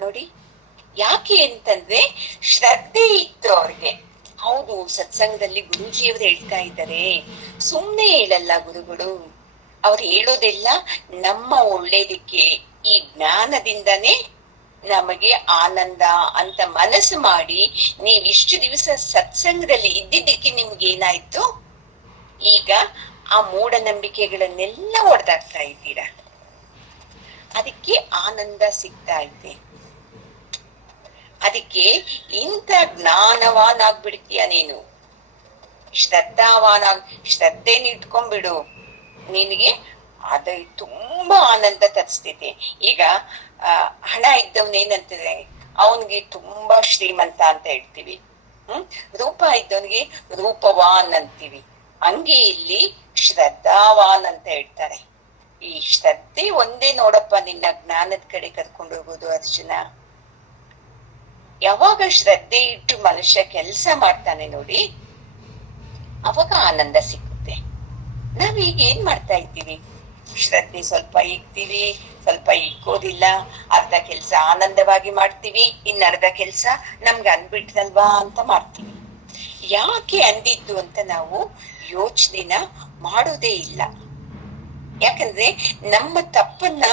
ನೋಡಿ, ಯಾಕೆ ಅಂತಂದ್ರೆ ಶ್ರದ್ಧೆ ಇತ್ತು ಅವ್ರಿಗೆ. ಹೌದು, ಸತ್ಸಂಗದಲ್ಲಿ ಗುರೂಜಿಯವರು ಹೇಳ್ತಾ ಇದ್ದಾರೆ, ಸುಮ್ನೆ ಹೇಳಲ್ಲ ಗುರುಗಳು, ಅವ್ರು ಹೇಳೋದೆಲ್ಲ ನಮ್ಮ ಒಳ್ಳೇದಕ್ಕೆ, ಈ ಜ್ಞಾನದಿಂದನೇ ನಮಗೆ ಆನಂದ ಅಂತ ಮನಸ್ಸು ಮಾಡಿ ನೀವಿಷ್ಟು ದಿವಸ ಸತ್ಸಂಗದಲ್ಲಿ ಇದ್ದಿದ್ದಕ್ಕೆ ನಿಮ್ಗೆ ಏನಾಯ್ತು, ಈಗ ಆ ಮೂಢನಂಬಿಕೆಗಳನ್ನೆಲ್ಲ ಹೊಡೆದಾಕ್ತಾ ಇದ್ದೀರಾ, ಅದಕ್ಕೆ ಆನಂದ ಸಿಗ್ತಾ ಇದೆ. ಅದಕ್ಕೆ ಇಂಥ ಜ್ಞಾನವಾನ್ ಆಗ್ಬಿಡ್ತೀಯ ನೀನು, ಶ್ರದ್ಧೆನ ಇಟ್ಕೊಂಡ್ಬಿಡು, ನಿನಗೆ ಅದು ತುಂಬಾ ಆನಂದ ತರಿಸ್ತೈತೆ. ಈಗ ಹಣ ಇದ್ದವನೇನಂತಿದೆ, ಅವನಿಗೆ ತುಂಬಾ ಶ್ರೀಮಂತ ಅಂತ ಹೇಳ್ತೀವಿ. ರೂಪ ಇದ್ದವನಿಗೆ ರೂಪವಾನ್ ಅಂತೀವಿ. ಹಂಗೆ ಇಲ್ಲಿ ಶ್ರದ್ಧಾವಾನ್ ಅಂತ ಹೇಳ್ತಾರೆ. ಈ ಶ್ರದ್ಧೆ ಒಂದೇ ನೋಡಪ್ಪ ನಿನ್ನ ಜ್ಞಾನದ ಕಡೆ ಕರ್ಕೊಂಡು ಹೋಗೋದು ಅರ್ಜುನ. ಯಾವಾಗ ಶ್ರದ್ಧೆ ಇಟ್ಟು ಮನುಷ್ಯ ಕೆಲಸ ಮಾಡ್ತಾನೆ ನೋಡಿ, ಅವಾಗ ಆನಂದ ಸಿಗುತ್ತೆ. ನಾವೀಗ ಏನ್ ಮಾಡ್ತಾ ಇದ್ದೀವಿ, ಶ್ರದ್ಧೆ ಸ್ವಲ್ಪ ಇಕ್ತೀವಿ, ಸ್ವಲ್ಪ ಇಕ್ಕೋದಿಲ್ಲ, ಅರ್ಧ ಕೆಲ್ಸ ಆನಂದವಾಗಿ ಮಾಡ್ತೀವಿ, ಇನ್ನರ್ಧ ಕೆಲ್ಸ ನಮ್ಗೆ ಅನ್ಬಿಟ್ರಲ್ವಾ ಅಂತ ಮಾಡ್ತೀವಿ. ಯಾಕೆ ಅಂದಿದ್ದು ಅಂತ ನಾವು ಯೋಚನೆನ ಮಾಡೋದೇ ಇಲ್ಲ. ಯಾಕಂದ್ರೆ ನಮ್ಮ ತಪ್ಪನ್ನ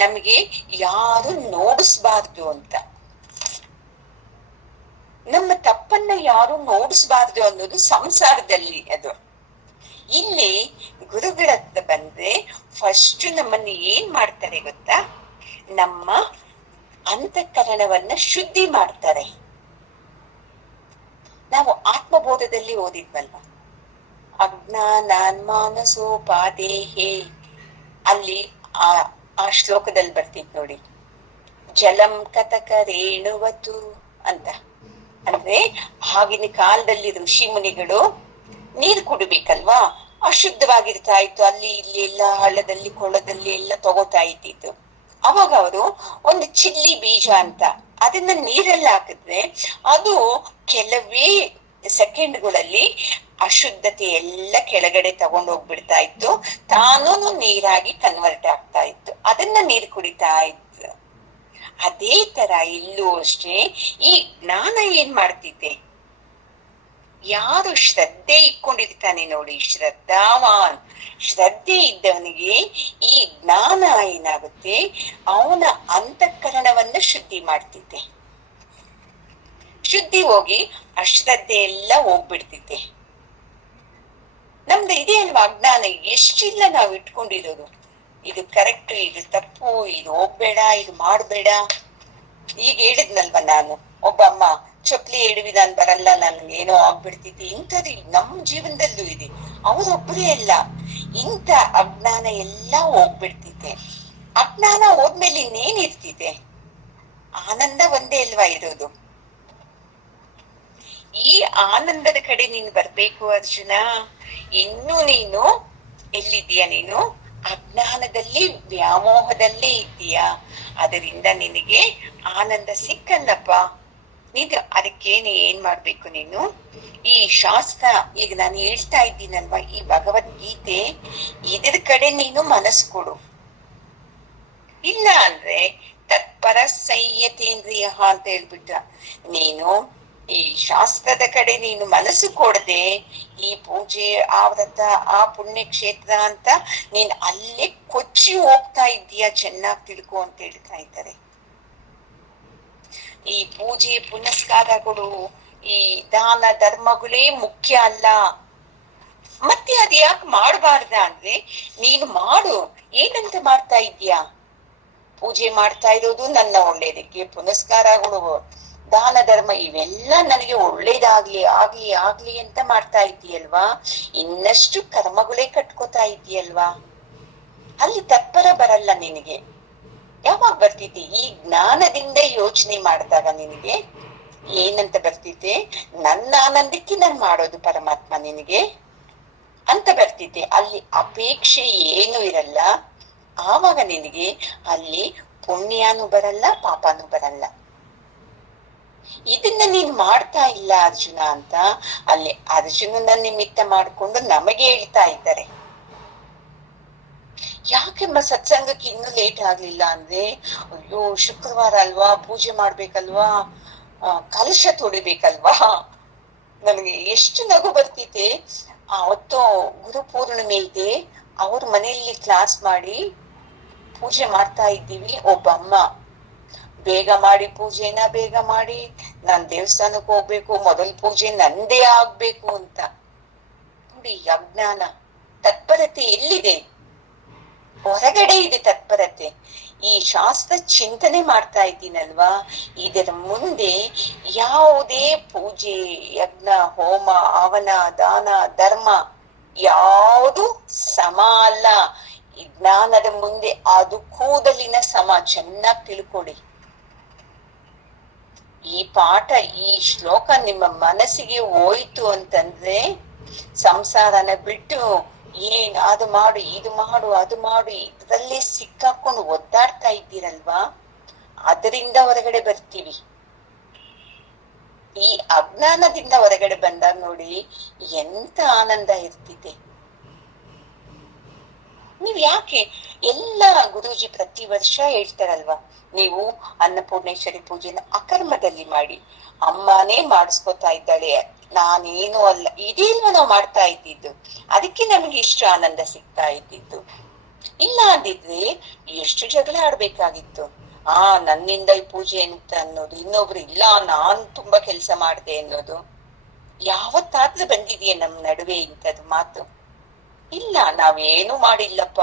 ನಮ್ಗೆ ಯಾರು ನೋಡಿಸ್ಬಾರ್ದು ಅಂತ. ನಮ್ಮ ತಪ್ಪನ್ನ ಯಾರು ನೋಡಿಸ್ಬಾರ್ದು ಅನ್ನೋದು ಸಂಸಾರದಲ್ಲಿ ಅದು. ಇಲ್ಲಿ ಗುರುಗಳ ಹತ್ರ ಬಂದ್ರೆ ಫಸ್ಟ್ ನಮ್ಮನ್ನ ಏನ್ ಮಾಡ್ತಾರೆ ಗೊತ್ತಾ, ನಮ್ಮ ಅಂತಃಕರಣವನ್ನ ಶುದ್ಧಿ ಮಾಡ್ತಾರೆ. ನಾವು ಆತ್ಮಬೋಧದಲ್ಲಿ ಓದಿದ್ವಲ್ವ, ಅಜ್ಞಾನಾನ್ಮಾನಸೋಪಾದೇಹೇ, ಅಲ್ಲಿ ಆ ಶ್ಲೋಕದಲ್ಲಿ ಬರ್ತಿದ್ ನೋಡಿ, ಜಲಂ ಕತಕ ರೇಣುವತು ಅಂತ. ಅಂದ್ರೆ ಆಗಿನ ಕಾಲದಲ್ಲಿ ಋಷಿ ಮುನಿಗಳು ನೀರು ಕುಡಿಬೇಕಲ್ವಾ, ಅಶುದ್ಧವಾಗಿರ್ತಾ ಇತ್ತು, ಅಲ್ಲಿ ಇಲ್ಲಿ ಎಲ್ಲ ಹಳ್ಳದಲ್ಲಿ ಕೊಳ್ಳದಲ್ಲಿ ಎಲ್ಲ ತಗೋತಾ ಇದ್ದಿತ್ತು. ಅವಾಗ ಅವರು ಒಂದು ಚಿಲ್ಲಿ ಬೀಜ ಅಂತ ಅದನ್ನ ನೀರಲ್ಲಿ ಹಾಕಿದ್ರೆ ಅದು ಕೆಲವೇ ಸೆಕೆಂಡ್ಗಳಲ್ಲಿ ಅಶುದ್ಧತೆ ಎಲ್ಲ ಕೆಳಗಡೆ ತಗೊಂಡು ಹೋಗ್ಬಿಡ್ತಾ ಇತ್ತು, ತಾನೂ ನೀರಾಗಿ ಕನ್ವರ್ಟ್ ಆಗ್ತಾ ಇತ್ತು, ಅದನ್ನ ನೀರು ಕುಡಿತಾ ಇತ್ತು. ಅದೇ ತರ ಇಲ್ಲೂ ಅಷ್ಟೇ ಈ ಜ್ಞಾನ ಏನ್ ಮಾಡ್ತಿದ್ದೆ, ಯಾರು ಶ್ರದ್ಧೆ ಇಟ್ಕೊಂಡಿರ್ತಾನೆ ನೋಡಿ, ಶ್ರದ್ಧಾವಾನ್, ಶ್ರದ್ಧೆ ಇದ್ದವನಿಗೆ ಈ ಜ್ಞಾನ ಏನಾಗುತ್ತೆ, ಅವನ ಅಂತಃಕರಣವನ್ನ ಶುದ್ಧಿ ಮಾಡ್ತಿದ್ದೆ. ಶುದ್ಧಿ ಹೋಗಿ ಅಶ್ರದ್ಧೆ ಎಲ್ಲ ಹೋಗ್ಬಿಡ್ತಿದ್ದೆ. ನಮ್ದು ಇದೆ ಅಲ್ವಾ ಅಜ್ಞಾನ, ಎಷ್ಟಿಲ್ಲ ನಾವು ಇಟ್ಕೊಂಡಿರೋದು, ಇದು ಕರೆಕ್ಟ್, ಇದು ತಪ್ಪು, ಇದು ಹೋಗ್ಬೇಡ, ಇದು ಮಾಡ್ಬೇಡ. ಈಗ ಹೇಳಿದ್ನಲ್ವ ನಾನು, ಒಬ್ಬಮ್ಮ ಚೊಕ್ಲಿ ಎಡವಿ ನಾನ್ ಬರಲ್ಲ, ನನ್ಗೆ ಏನೋ ಆಗ್ಬಿಡ್ತಿದ್ದೆ, ಇಂಥದ್ದು ನಮ್ ಜೀವನದಲ್ಲೂ ಇದೆ. ಅವರೊಬ್ಬರೇ ಅಲ್ಲ, ಇಂಥ ಅಜ್ಞಾನ ಎಲ್ಲ ಹೋಗ್ಬಿಡ್ತಿದ್ದೆ. ಅಜ್ಞಾನ ಹೋದ್ಮೇಲೆ ಇನ್ನೇನ್ ಇರ್ತಿದೆ, ಆನಂದ ಒಂದೇ ಅಲ್ವಾ ಇರೋದು. ಈ ಆನಂದದ ಕಡೆ ನೀನು ಬರ್ಬೇಕು ಅರ್ಜುನ. ಇನ್ನು ನೀನು ಎಲ್ಲಿದ್ದೀಯ? ನೀನು ಅಜ್ಞಾನದಲ್ಲಿ, ವ್ಯಾಮೋಹದಲ್ಲೇ ಇದ್ದೀಯಾ. ಅದರಿಂದ ನಿನಗೆ ಆನಂದ ಸಿಕ್ಕಲ್ಲಪ್ಪ. ನೀನು ಅದಕ್ಕೆ ಏನ್ ಮಾಡ್ಬೇಕು? ನೀನು ಈ ಶಾಸ್ತ್ರ, ಈಗ ನಾನು ಹೇಳ್ತಾ ಇದ್ದೀನಲ್ವಾ, ಈ ಭಗವದ್ಗೀತೆ, ಇದ್ರ ಕಡೆ ನೀನು ಮನಸ್ಸು ಕೊಡು. ಇಲ್ಲ ಅಂದ್ರೆ ತತ್ಪರ ಸಂಯತೇಂದ್ರಿಯ ಅಂತ ಹೇಳ್ಬಿಟ್ಟ. ನೀನು ಈ ಶಾಸ್ತ್ರದ ಕಡೆ ನೀನು ಮನಸ್ಸು ಕೊಡದೆ ಈ ಪೂಜೆ, ಆ ವ್ರತ, ಆ ಪುಣ್ಯ ಕ್ಷೇತ್ರ ಅಂತ ನೀನ್ ಅಲ್ಲೇ ಕೊಚ್ಚಿ ಹೋಗ್ತಾ ಇದ್ದೀಯ. ಚೆನ್ನಾಗಿ ತಿಳ್ಕೊ ಅಂತ ಹೇಳ್ತಾ ಇದ್ದಾರೆ. ಈ ಪೂಜೆ ಪುನಸ್ಕಾರಗಳು, ಈ ದಾನ ಧರ್ಮಗಳೇ ಮುಖ್ಯ ಅಲ್ಲ. ಮತ್ತೆ ಅದ್ ಯಾಕೆ ಮಾಡಬಾರ್ದ ಅಂದ್ರೆ, ನೀನು ಮಾಡು. ಏನಂತ ಮಾಡ್ತಾ ಇದ್ಯಾ? ಪೂಜೆ ಮಾಡ್ತಾ ಇರೋದು ನನ್ನ ಒಳ್ಳೇದಕ್ಕೆ, ಪುನಸ್ಕಾರಗಳು, ದಾನ ಧರ್ಮ ಇವೆಲ್ಲ ನನಗೆ ಒಳ್ಳೇದಾಗ್ಲಿ ಆಗ್ಲಿ ಆಗ್ಲಿ ಅಂತ ಮಾಡ್ತಾ ಇದ್ದೀಯಲ್ವಾ. ಇನ್ನಷ್ಟು ಕರ್ಮಗಳೇ ಕಟ್ಕೋತಾ ಇದ್ದೀಯಲ್ವಾ. ಅಲ್ಲಿ ತತ್ಪರ ಬರಲ್ಲ ನಿನಗೆ. ಯಾವಾಗ ಬರ್ತೈತಿ? ಈ ಜ್ಞಾನದಿಂದ ಯೋಚನೆ ಮಾಡಿದಾಗ ನಿನಗೆ ಏನಂತ ಬರ್ತೈತೆ? ನನ್ನ ಆನಂದಕ್ಕೆ ನಾನು ಮಾಡೋದು ಪರಮಾತ್ಮ ನಿನಗೆ ಅಂತ ಬರ್ತೈತೆ. ಅಲ್ಲಿ ಅಪೇಕ್ಷೆ ಏನು ಇರಲ್ಲ. ಆವಾಗ ನಿನಗೆ ಅಲ್ಲಿ ಪುಣ್ಯನೂ ಬರಲ್ಲ, ಪಾಪನೂ ಬರಲ್ಲ. ಇದನ್ನ ನೀನ್ ಮಾಡ್ತಾ ಇಲ್ಲ ಅರ್ಜುನ ಅಂತ ಅಲ್ಲಿ ಅರ್ಜುನನ ನಿಮಿತ್ತ ಮಾಡ್ಕೊಂಡು ನಮಗೆ ಹೇಳ್ತಾ ಇದ್ದಾರೆ. ಯಾಕೆಮ್ಮ ಸತ್ಸಂಗಕ್ಕೆ ಇನ್ನೂ ಲೇಟ್ ಆಗ್ಲಿಲ್ಲ ಅಂದ್ರೆ, ಅಯ್ಯೋ ಶುಕ್ರವಾರ ಅಲ್ವಾ, ಪೂಜೆ ಮಾಡ್ಬೇಕಲ್ವಾ, ಕಲಶ ತೊಡಿಬೇಕಲ್ವಾ. ನನಗೆ ಎಷ್ಟು ನಗು ಬರ್ತಿದೆ. ಅವತ್ತು ಗುರು ಪೂರ್ಣಿಮೆ ಇದೆ, ಅವ್ರ ಮನೆಯಲ್ಲಿ ಕ್ಲಾಸ್ ಮಾಡಿ ಪೂಜೆ ಮಾಡ್ತಾ ಇದ್ದೀವಿ. ಒಬ್ಬಮ್ಮ ಬೇಗ ಮಾಡಿ, ಪೂಜೆನ ಬೇಗ ಮಾಡಿ, ನಾನ್ ದೇವಸ್ಥಾನಕ್ಕೆ ಹೋಗ್ಬೇಕು, ಮೊದಲ ಪೂಜೆ ನಂದೇ ಆಗ್ಬೇಕು ಅಂತ. ನೋಡಿ ಅಜ್ಞಾನ. ತತ್ಪರತೆ ಎಲ್ಲಿದೆ? ಹೊರಗಡೆ ಇದೆ ತತ್ಪರತೆ. ಈ ಶಾಸ್ತ್ರ ಚಿಂತನೆ ಮಾಡ್ತಾ ಇದ್ದೀನಲ್ವಾ, ಇದರ ಮುಂದೆ ಯಾವುದೇ ಪೂಜೆ, ಯಜ್ಞ, ಹೋಮ, ಹವನ, ದಾನ, ಧರ್ಮ ಯಾವುದು ಸಮ ಅಲ್ಲ. ಈ ಜ್ಞಾನದ ಮುಂದೆ ಅದು ಕೂದಲಿನ ಸಮ. ಚೆನ್ನಾಗಿ ತಿಳ್ಕೊಳ್ಳಿ. ಈ ಪಾಠ, ಈ ಶ್ಲೋಕ ನಿಮ್ಮ ಮನಸ್ಸಿಗೆ ಹೋಯ್ತು ಅಂತಂದ್ರೆ, ಸಂಸಾರನ ಬಿಟ್ಟು ಏನ್ ಅದು ಮಾಡು, ಇದು ಮಾಡು, ಅದು ಮಾಡು, ಇದರಲ್ಲೇ ಸಿಕ್ಕಾಕೊಂಡು ಒದ್ದಾಡ್ತಾ ಇದ್ದೀರಲ್ವಾ, ಅದರಿಂದ ಹೊರಗಡೆ ಬರ್ತೀವಿ. ಈ ಅಜ್ಞಾನದಿಂದ ಹೊರಗಡೆ ಬಂದಾಗ ನೋಡಿ ಎಂತ ಆನಂದ ಇರ್ತಿದೆ. ನೀವ್ ಯಾಕೆ ಎಲ್ಲ ಗುರೂಜಿ ಪ್ರತಿ ವರ್ಷ ಹೇಳ್ತಾರಲ್ವಾ, ನೀವು ಅನ್ನಪೂರ್ಣೇಶ್ವರಿ ಪೂಜೆನ ಅಕರ್ಮದಲ್ಲಿ ಮಾಡಿ, ಅಮ್ಮನೇ ಮಾಡಿಸ್ಕೊತಾ ಇದ್ದಾಳೆ, ನಾನೇನು ಅಲ್ಲ, ಇದೇನು ನಾವು ಮಾಡ್ತಾ ಇದ್ದಿದ್ದು. ಅದಕ್ಕೆ ನಮ್ಗೆ ಇಷ್ಟು ಆನಂದ ಸಿಗ್ತಾ ಇದ್ದಿದ್ದು. ಇಲ್ಲ ಅಂದಿದ್ರೆ ಎಷ್ಟು ಜಗಳ ಆಡ್ಬೇಕಾಗಿತ್ತು. ನನ್ನಿಂದ ಈ ಪೂಜೆ ಅಂತ ಅನ್ನೋದು, ಇನ್ನೊಬ್ರು ಇಲ್ಲ ನಾನ್ ತುಂಬಾ ಕೆಲಸ ಮಾಡ್ದೆ ಅನ್ನೋದು. ಯಾವತ್ತಾದ್ರೂ ಬಂದಿದೆಯೇ ನಮ್ ನಡುವೆ ಇಂಥದ್ದು ಮಾತು? ಇಲ್ಲ, ನಾವೇನು ಮಾಡಿಲ್ಲಪ್ಪ.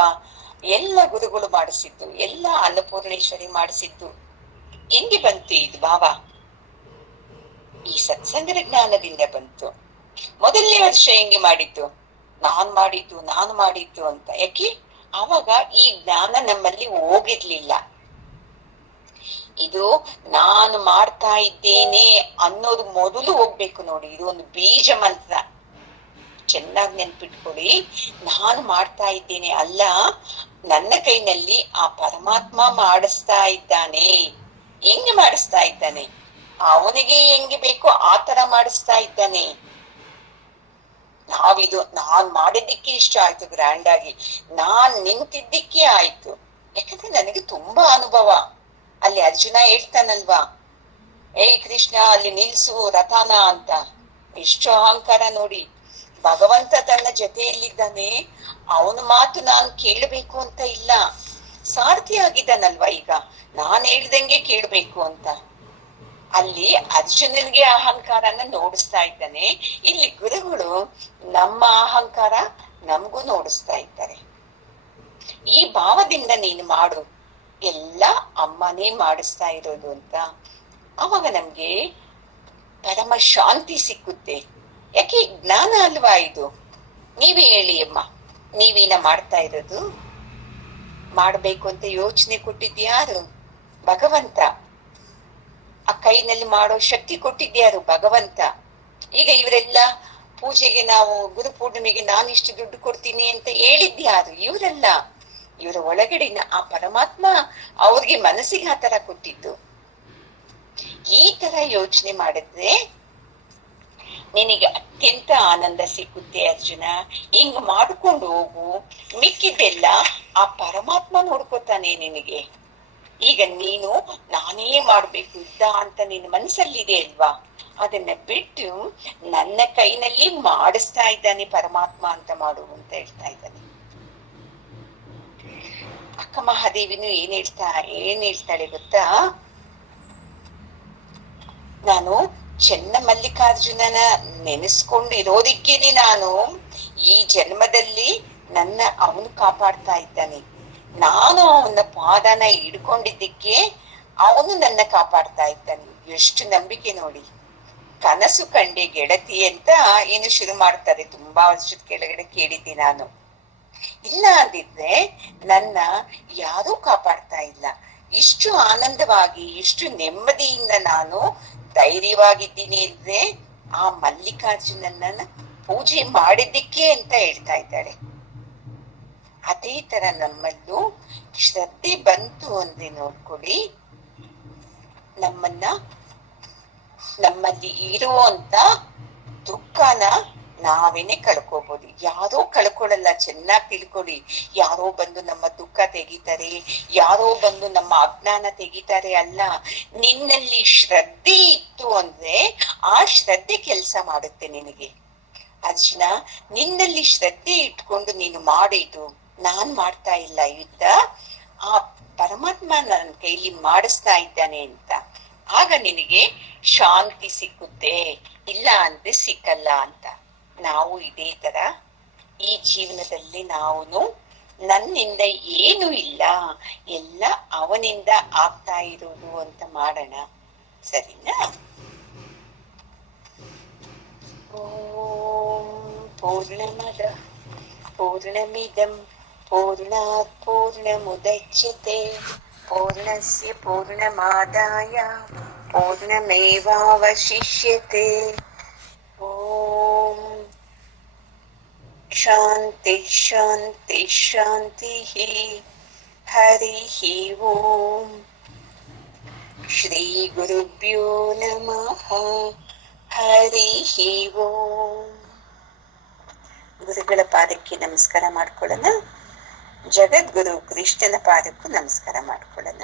ಎಲ್ಲ ಗುರುಗಳು ಮಾಡಿಸಿದ್ದು, ಎಲ್ಲ ಅನ್ನಪೂರ್ಣೇಶ್ವರಿ ಮಾಡಿಸಿದ್ದು. ಹೆಂಗೆ ಬಂತು ಇದು ಭಾವ? ಈ ಸತ್ಸಂಗದ ಜ್ಞಾನದಿಂದ ಬಂತು. ಮೊದಲನೇ ವರ್ಷ ಹೆಂಗೆ ಮಾಡಿದ್ದು? ನಾನು ಮಾಡಿದ್ದು ಅಂತ. ಯಾಕೆ? ಅವಾಗ ಈ ಜ್ಞಾನ ನಮ್ಮಲ್ಲಿ ಹೋಗಿರ್ಲಿಲ್ಲ. ಇದು ನಾನು ಮಾಡ್ತಾ ಇದ್ದೇನೆ ಅನ್ನೋದು ಮೊದಲು ಹೋಗ್ಬೇಕು ನೋಡಿ. ಇದು ಒಂದು ಬೀಜ ಮಂತ್ರ. ಚೆನ್ನಾಗಿ ನೆನ್ಪಿಟ್ಕೊಳ್ಳಿ. ನಾನು ಮಾಡ್ತಾ ಇದ್ದೇನೆ ಅಲ್ಲ, ನನ್ನ ಕೈನಲ್ಲಿ ಆ ಪರಮಾತ್ಮ ಮಾಡಿಸ್ತಾ ಇದ್ದಾನೆ. ಹೆಂಗೆ ಮಾಡಿಸ್ತಾ ಇದ್ದಾನೆ? ಅವನಿಗೆ ಹೆಂಗೆ ಬೇಕೋ ಆ ತರ ಮಾಡಿಸ್ತಾ ಇದ್ದಾನೆ. ನಾನ್ ಮಾಡಿದ್ದಕ್ಕೆ ಇಷ್ಟ ಆಯ್ತು, ಗ್ರ್ಯಾಂಡ್ ಆಗಿ ನಾನ್ ನಿಂತಿದ್ದಕ್ಕೆ ಆಯ್ತು. ಯಾಕಂದ್ರೆ ನನಗೆ ತುಂಬಾ ಅನುಭವ. ಅಲ್ಲಿ ಅರ್ಜುನ ಹೇಳ್ತಾನಲ್ವಾ, ಏಯ್ ಕೃಷ್ಣ ಅಲ್ಲಿ ನಿಲ್ಸು ರಥಾನ ಅಂತ. ಎಷ್ಟು ಅಹಂಕಾರ ನೋಡಿ. ಭಗವಂತ ತನ್ನ ಜೊತೆಯಲ್ಲಿದ್ದಾನೆ, ಅವನ ಮಾತು ನಾನು ಕೇಳಬೇಕು ಅಂತ ಇಲ್ಲ. ಸಾರಥಿ ಆಗಿದ್ದಾನಲ್ವಾ, ಈಗ ನಾನ್ ಹೇಳ್ದಂಗೆ ಕೇಳ್ಬೇಕು ಅಂತ. ಅಲ್ಲಿ ಅರ್ಜುನನ್ಗೆ ಅಹಂಕಾರನ ನೋಡಿಸ್ತಾ ಇದ್ದಾನೆ. ಇಲ್ಲಿ ಗುರುಗಳು ನಮ್ಮ ಅಹಂಕಾರ ನಮಗೂ ನೋಡಿಸ್ತಾ ಇದ್ದಾರೆ. ಈ ಭಾವದಿಂದ ನೀನು ಮಾಡು, ಎಲ್ಲ ಅಮ್ಮನೇ ಮಾಡಿಸ್ತಾ ಇರೋದು ಅಂತ. ಅವಾಗ ನಮ್ಗೆ ಪರಮ ಶಾಂತಿ ಸಿಕ್ಕುತ್ತೆ. ಯಾಕೆ? ಜ್ಞಾನ ಅಲ್ವಾ ಇದು. ನೀವೇ ಹೇಳಿ ಅಮ್ಮ, ನೀವೇನ ಮಾಡ್ತಾ ಇರೋದು? ಮಾಡ್ಬೇಕು ಅಂತ ಯೋಚನೆ ಕೊಟ್ಟಿದ್ಯಾರು? ಭಗವಂತ. ಆ ಕೈನಲ್ಲಿ ಮಾಡೋ ಶಕ್ತಿ ಕೊಟ್ಟಿದ್ಯಾರು? ಭಗವಂತ. ಈಗ ಇವರೆಲ್ಲ ಪೂಜೆಗೆ ನಾವು ಗುರು ಪೂರ್ಣಿಮೆಗೆ ನಾನು ಇಷ್ಟು ದುಡ್ಡು ಕೊಡ್ತೀನಿ ಅಂತ ಹೇಳಿದ್ಯಾರು? ಇವರಲ್ಲ. ಇವರ ಒಳಗಡಿನ ಆ ಪರಮಾತ್ಮ ಅವ್ರಿಗೆ ಮನಸ್ಸಿಗೆ ಆ ತರ ಕೊಟ್ಟಿದ್ದು. ಈ ತರ ಯೋಚನೆ ಮಾಡಿದ್ರೆ ನಿನಗೆ ಅತ್ಯಂತ ಆನಂದ ಸಿಗುತ್ತೆ ಅರ್ಜುನ. ಹಿಂಗ್ ಮಾಡ್ಕೊಂಡು ಹೋಗು, ಮಿಕ್ಕಿದ್ದೆಲ್ಲ ಆ ಪರಮಾತ್ಮ ನೋಡ್ಕೋತಾನೆ ನಿನಗೆ. ಈಗ ನೀನು ನಾನೇ ಮಾಡ್ಬೇಕು ಯುದ್ಧ ಅಂತ ನಿನ್ನ ಮನಸ್ಸಲ್ಲಿದೆ ಅಲ್ವಾ, ಅದನ್ನ ಬಿಟ್ಟು ನನ್ನ ಕೈನಲ್ಲಿ ಮಾಡಿಸ್ತಾ ಇದ್ದಾನೆ ಪರಮಾತ್ಮ ಅಂತ ಮಾಡು ಅಂತ ಹೇಳ್ತಾ ಇದ್ದಾನೆ. ಅಕ್ಕ ಮಹಾದೇವಿನು ಏನ್ ಹೇಳ್ತಾಳೆ ಗೊತ್ತಾ? ನಾನು ಚೆನ್ನ ಮಲ್ಲಿಕಾರ್ಜುನನ ನೆನೆಸ್ಕೊಂಡು ಇರೋದಿಕ್ಕೇನೆ ನಾನು ಈ ಜನ್ಮದಲ್ಲಿ ಅವನು ಕಾಪಾಡ್ತಾ ಇದ್ದಾನೆ. ನಾನು ಅವನ ಪಾದನ ಹಿಡ್ಕೊಂಡಿದ್ದಕ್ಕೆ ಅವನು ನನ್ನ ಕಾಪಾಡ್ತಾ ಇದ್ದಾನೆ. ಎಷ್ಟು ನಂಬಿಕೆ ನೋಡಿ. ಕನಸು ಕಂಡೆ ಗೆಳತಿ ಅಂತ ಏನು ಶುರು ಮಾಡ್ತಾರೆ, ತುಂಬಾ ವರ್ಷದ ಕೆಳಗಡೆ ಕೇಳಿದ್ದೆ ನಾನು. ಇಲ್ಲ ಅಂದಿದ್ರೆ ನನ್ನ ಯಾರೂ ಕಾಪಾಡ್ತಾ ಇಲ್ಲ. ಇಷ್ಟು ಆನಂದವಾಗಿ ಇಷ್ಟು ನೆಮ್ಮದಿಯಿಂದ ನಾನು ಧೈರ್ಯವಾಗಿದ್ದೀನಿ ಅಂದ್ರೆ ಆ ಮಲ್ಲಿಕಾರ್ಜುನನ್ನ ಪೂಜೆ ಮಾಡಿದ್ದಕ್ಕೆ ಅಂತ ಹೇಳ್ತಾ ಇದ್ದಾಳೆ. ಅದೇ ತರ ನಮ್ಮಲ್ಲೂ ಶ್ರದ್ಧೆ ಬಂತು ಅಂದ್ರೆ ನೋಡ್ಕೊಳ್ಳಿ, ನಮ್ಮಲ್ಲಿ ಇರುವಂತ ದುಃಖನ ನಾವೇನೆ ಕಳ್ಕೋಬಹುದು. ಯಾರೋ ಕಳ್ಕೊಳ್ಳಲ್ಲ, ಚೆನ್ನಾಗಿ ತಿಳ್ಕೊಳ್ಳಿ. ಯಾರೋ ಬಂದು ನಮ್ಮ ದುಃಖ ತೆಗಿತಾರೆ, ಯಾರೋ ಬಂದು ನಮ್ಮ ಅಜ್ಞಾನ ತೆಗಿತಾರೆ ಅಲ್ಲ. ನಿನ್ನಲ್ಲಿ ಶ್ರದ್ಧೆ ಇತ್ತು ಅಂದ್ರೆ ಆ ಶ್ರದ್ಧೆ ಕೆಲಸ ಮಾಡುತ್ತೆ ನಿನಗೆ. ಅರ್ಜುನ, ನಿನ್ನಲ್ಲಿ ಶ್ರದ್ಧೆ ಇಟ್ಕೊಂಡು ನೀನು ಮಾಡಿದ್ದು, ನಾನ್ ಮಾಡ್ತಾ ಇಲ್ಲ ಯುದ್ಧ, ಆ ಪರಮಾತ್ಮ ನನ್ನ ಕೈಲಿ ಮಾಡಿಸ್ತಾ ಇದ್ದಾನೆ ಅಂತ, ಆಗ ನಿನಗೆ ಶಾಂತಿ ಸಿಕ್ಕುತ್ತೆ. ಇಲ್ಲ ಅಂದ್ರೆ ಸಿಕ್ಕಲ್ಲ ಅಂತ. ನಾವು ಇದೇ ತರ ಈ ಜೀವನದಲ್ಲಿ ನಾವು ನನ್ನಿಂದ ಏನು ಇಲ್ಲ, ಎಲ್ಲ ಅವನಿಂದ ಆಗ್ತಾ ಇರೋದು ಅಂತ ಮಾಡೋಣ. ಸರಿನಾ? ಓಂ ಪೂರ್ಣಮದ ಪೂರ್ಣಮಿದಂ ಪೂರ್ಣಾತ್ ಪೂರ್ಣಮುದಚ್ಯತೆ ಪೂರ್ಣಸ್ಯ ಪೂರ್ಣಮಾದಾಯ ಪೂರ್ಣಮೇವಾವಶಿಷ್ಯತೆ. ಓಂ ಶಾಂತಿ ಶಾಂತಿ ಶಾಂತಿ. ಹರಿ ಓಂ. ಶ್ರೀ ಗುರುಭ್ಯೋ ನಮಃ. ಹರಿ ಓಂ. ಗುರುಗಳ ಪಾದಕ್ಕೆ ನಮಸ್ಕಾರ ಮಾಡ್ಕೊಳ್ಳೋಣ. ಜಗದ್ಗುರು ಕೃಷ್ಣನ ಪಾದಕ್ಕೂ ನಮಸ್ಕಾರ ಮಾಡ್ಕೊಳ್ಳೋಣ.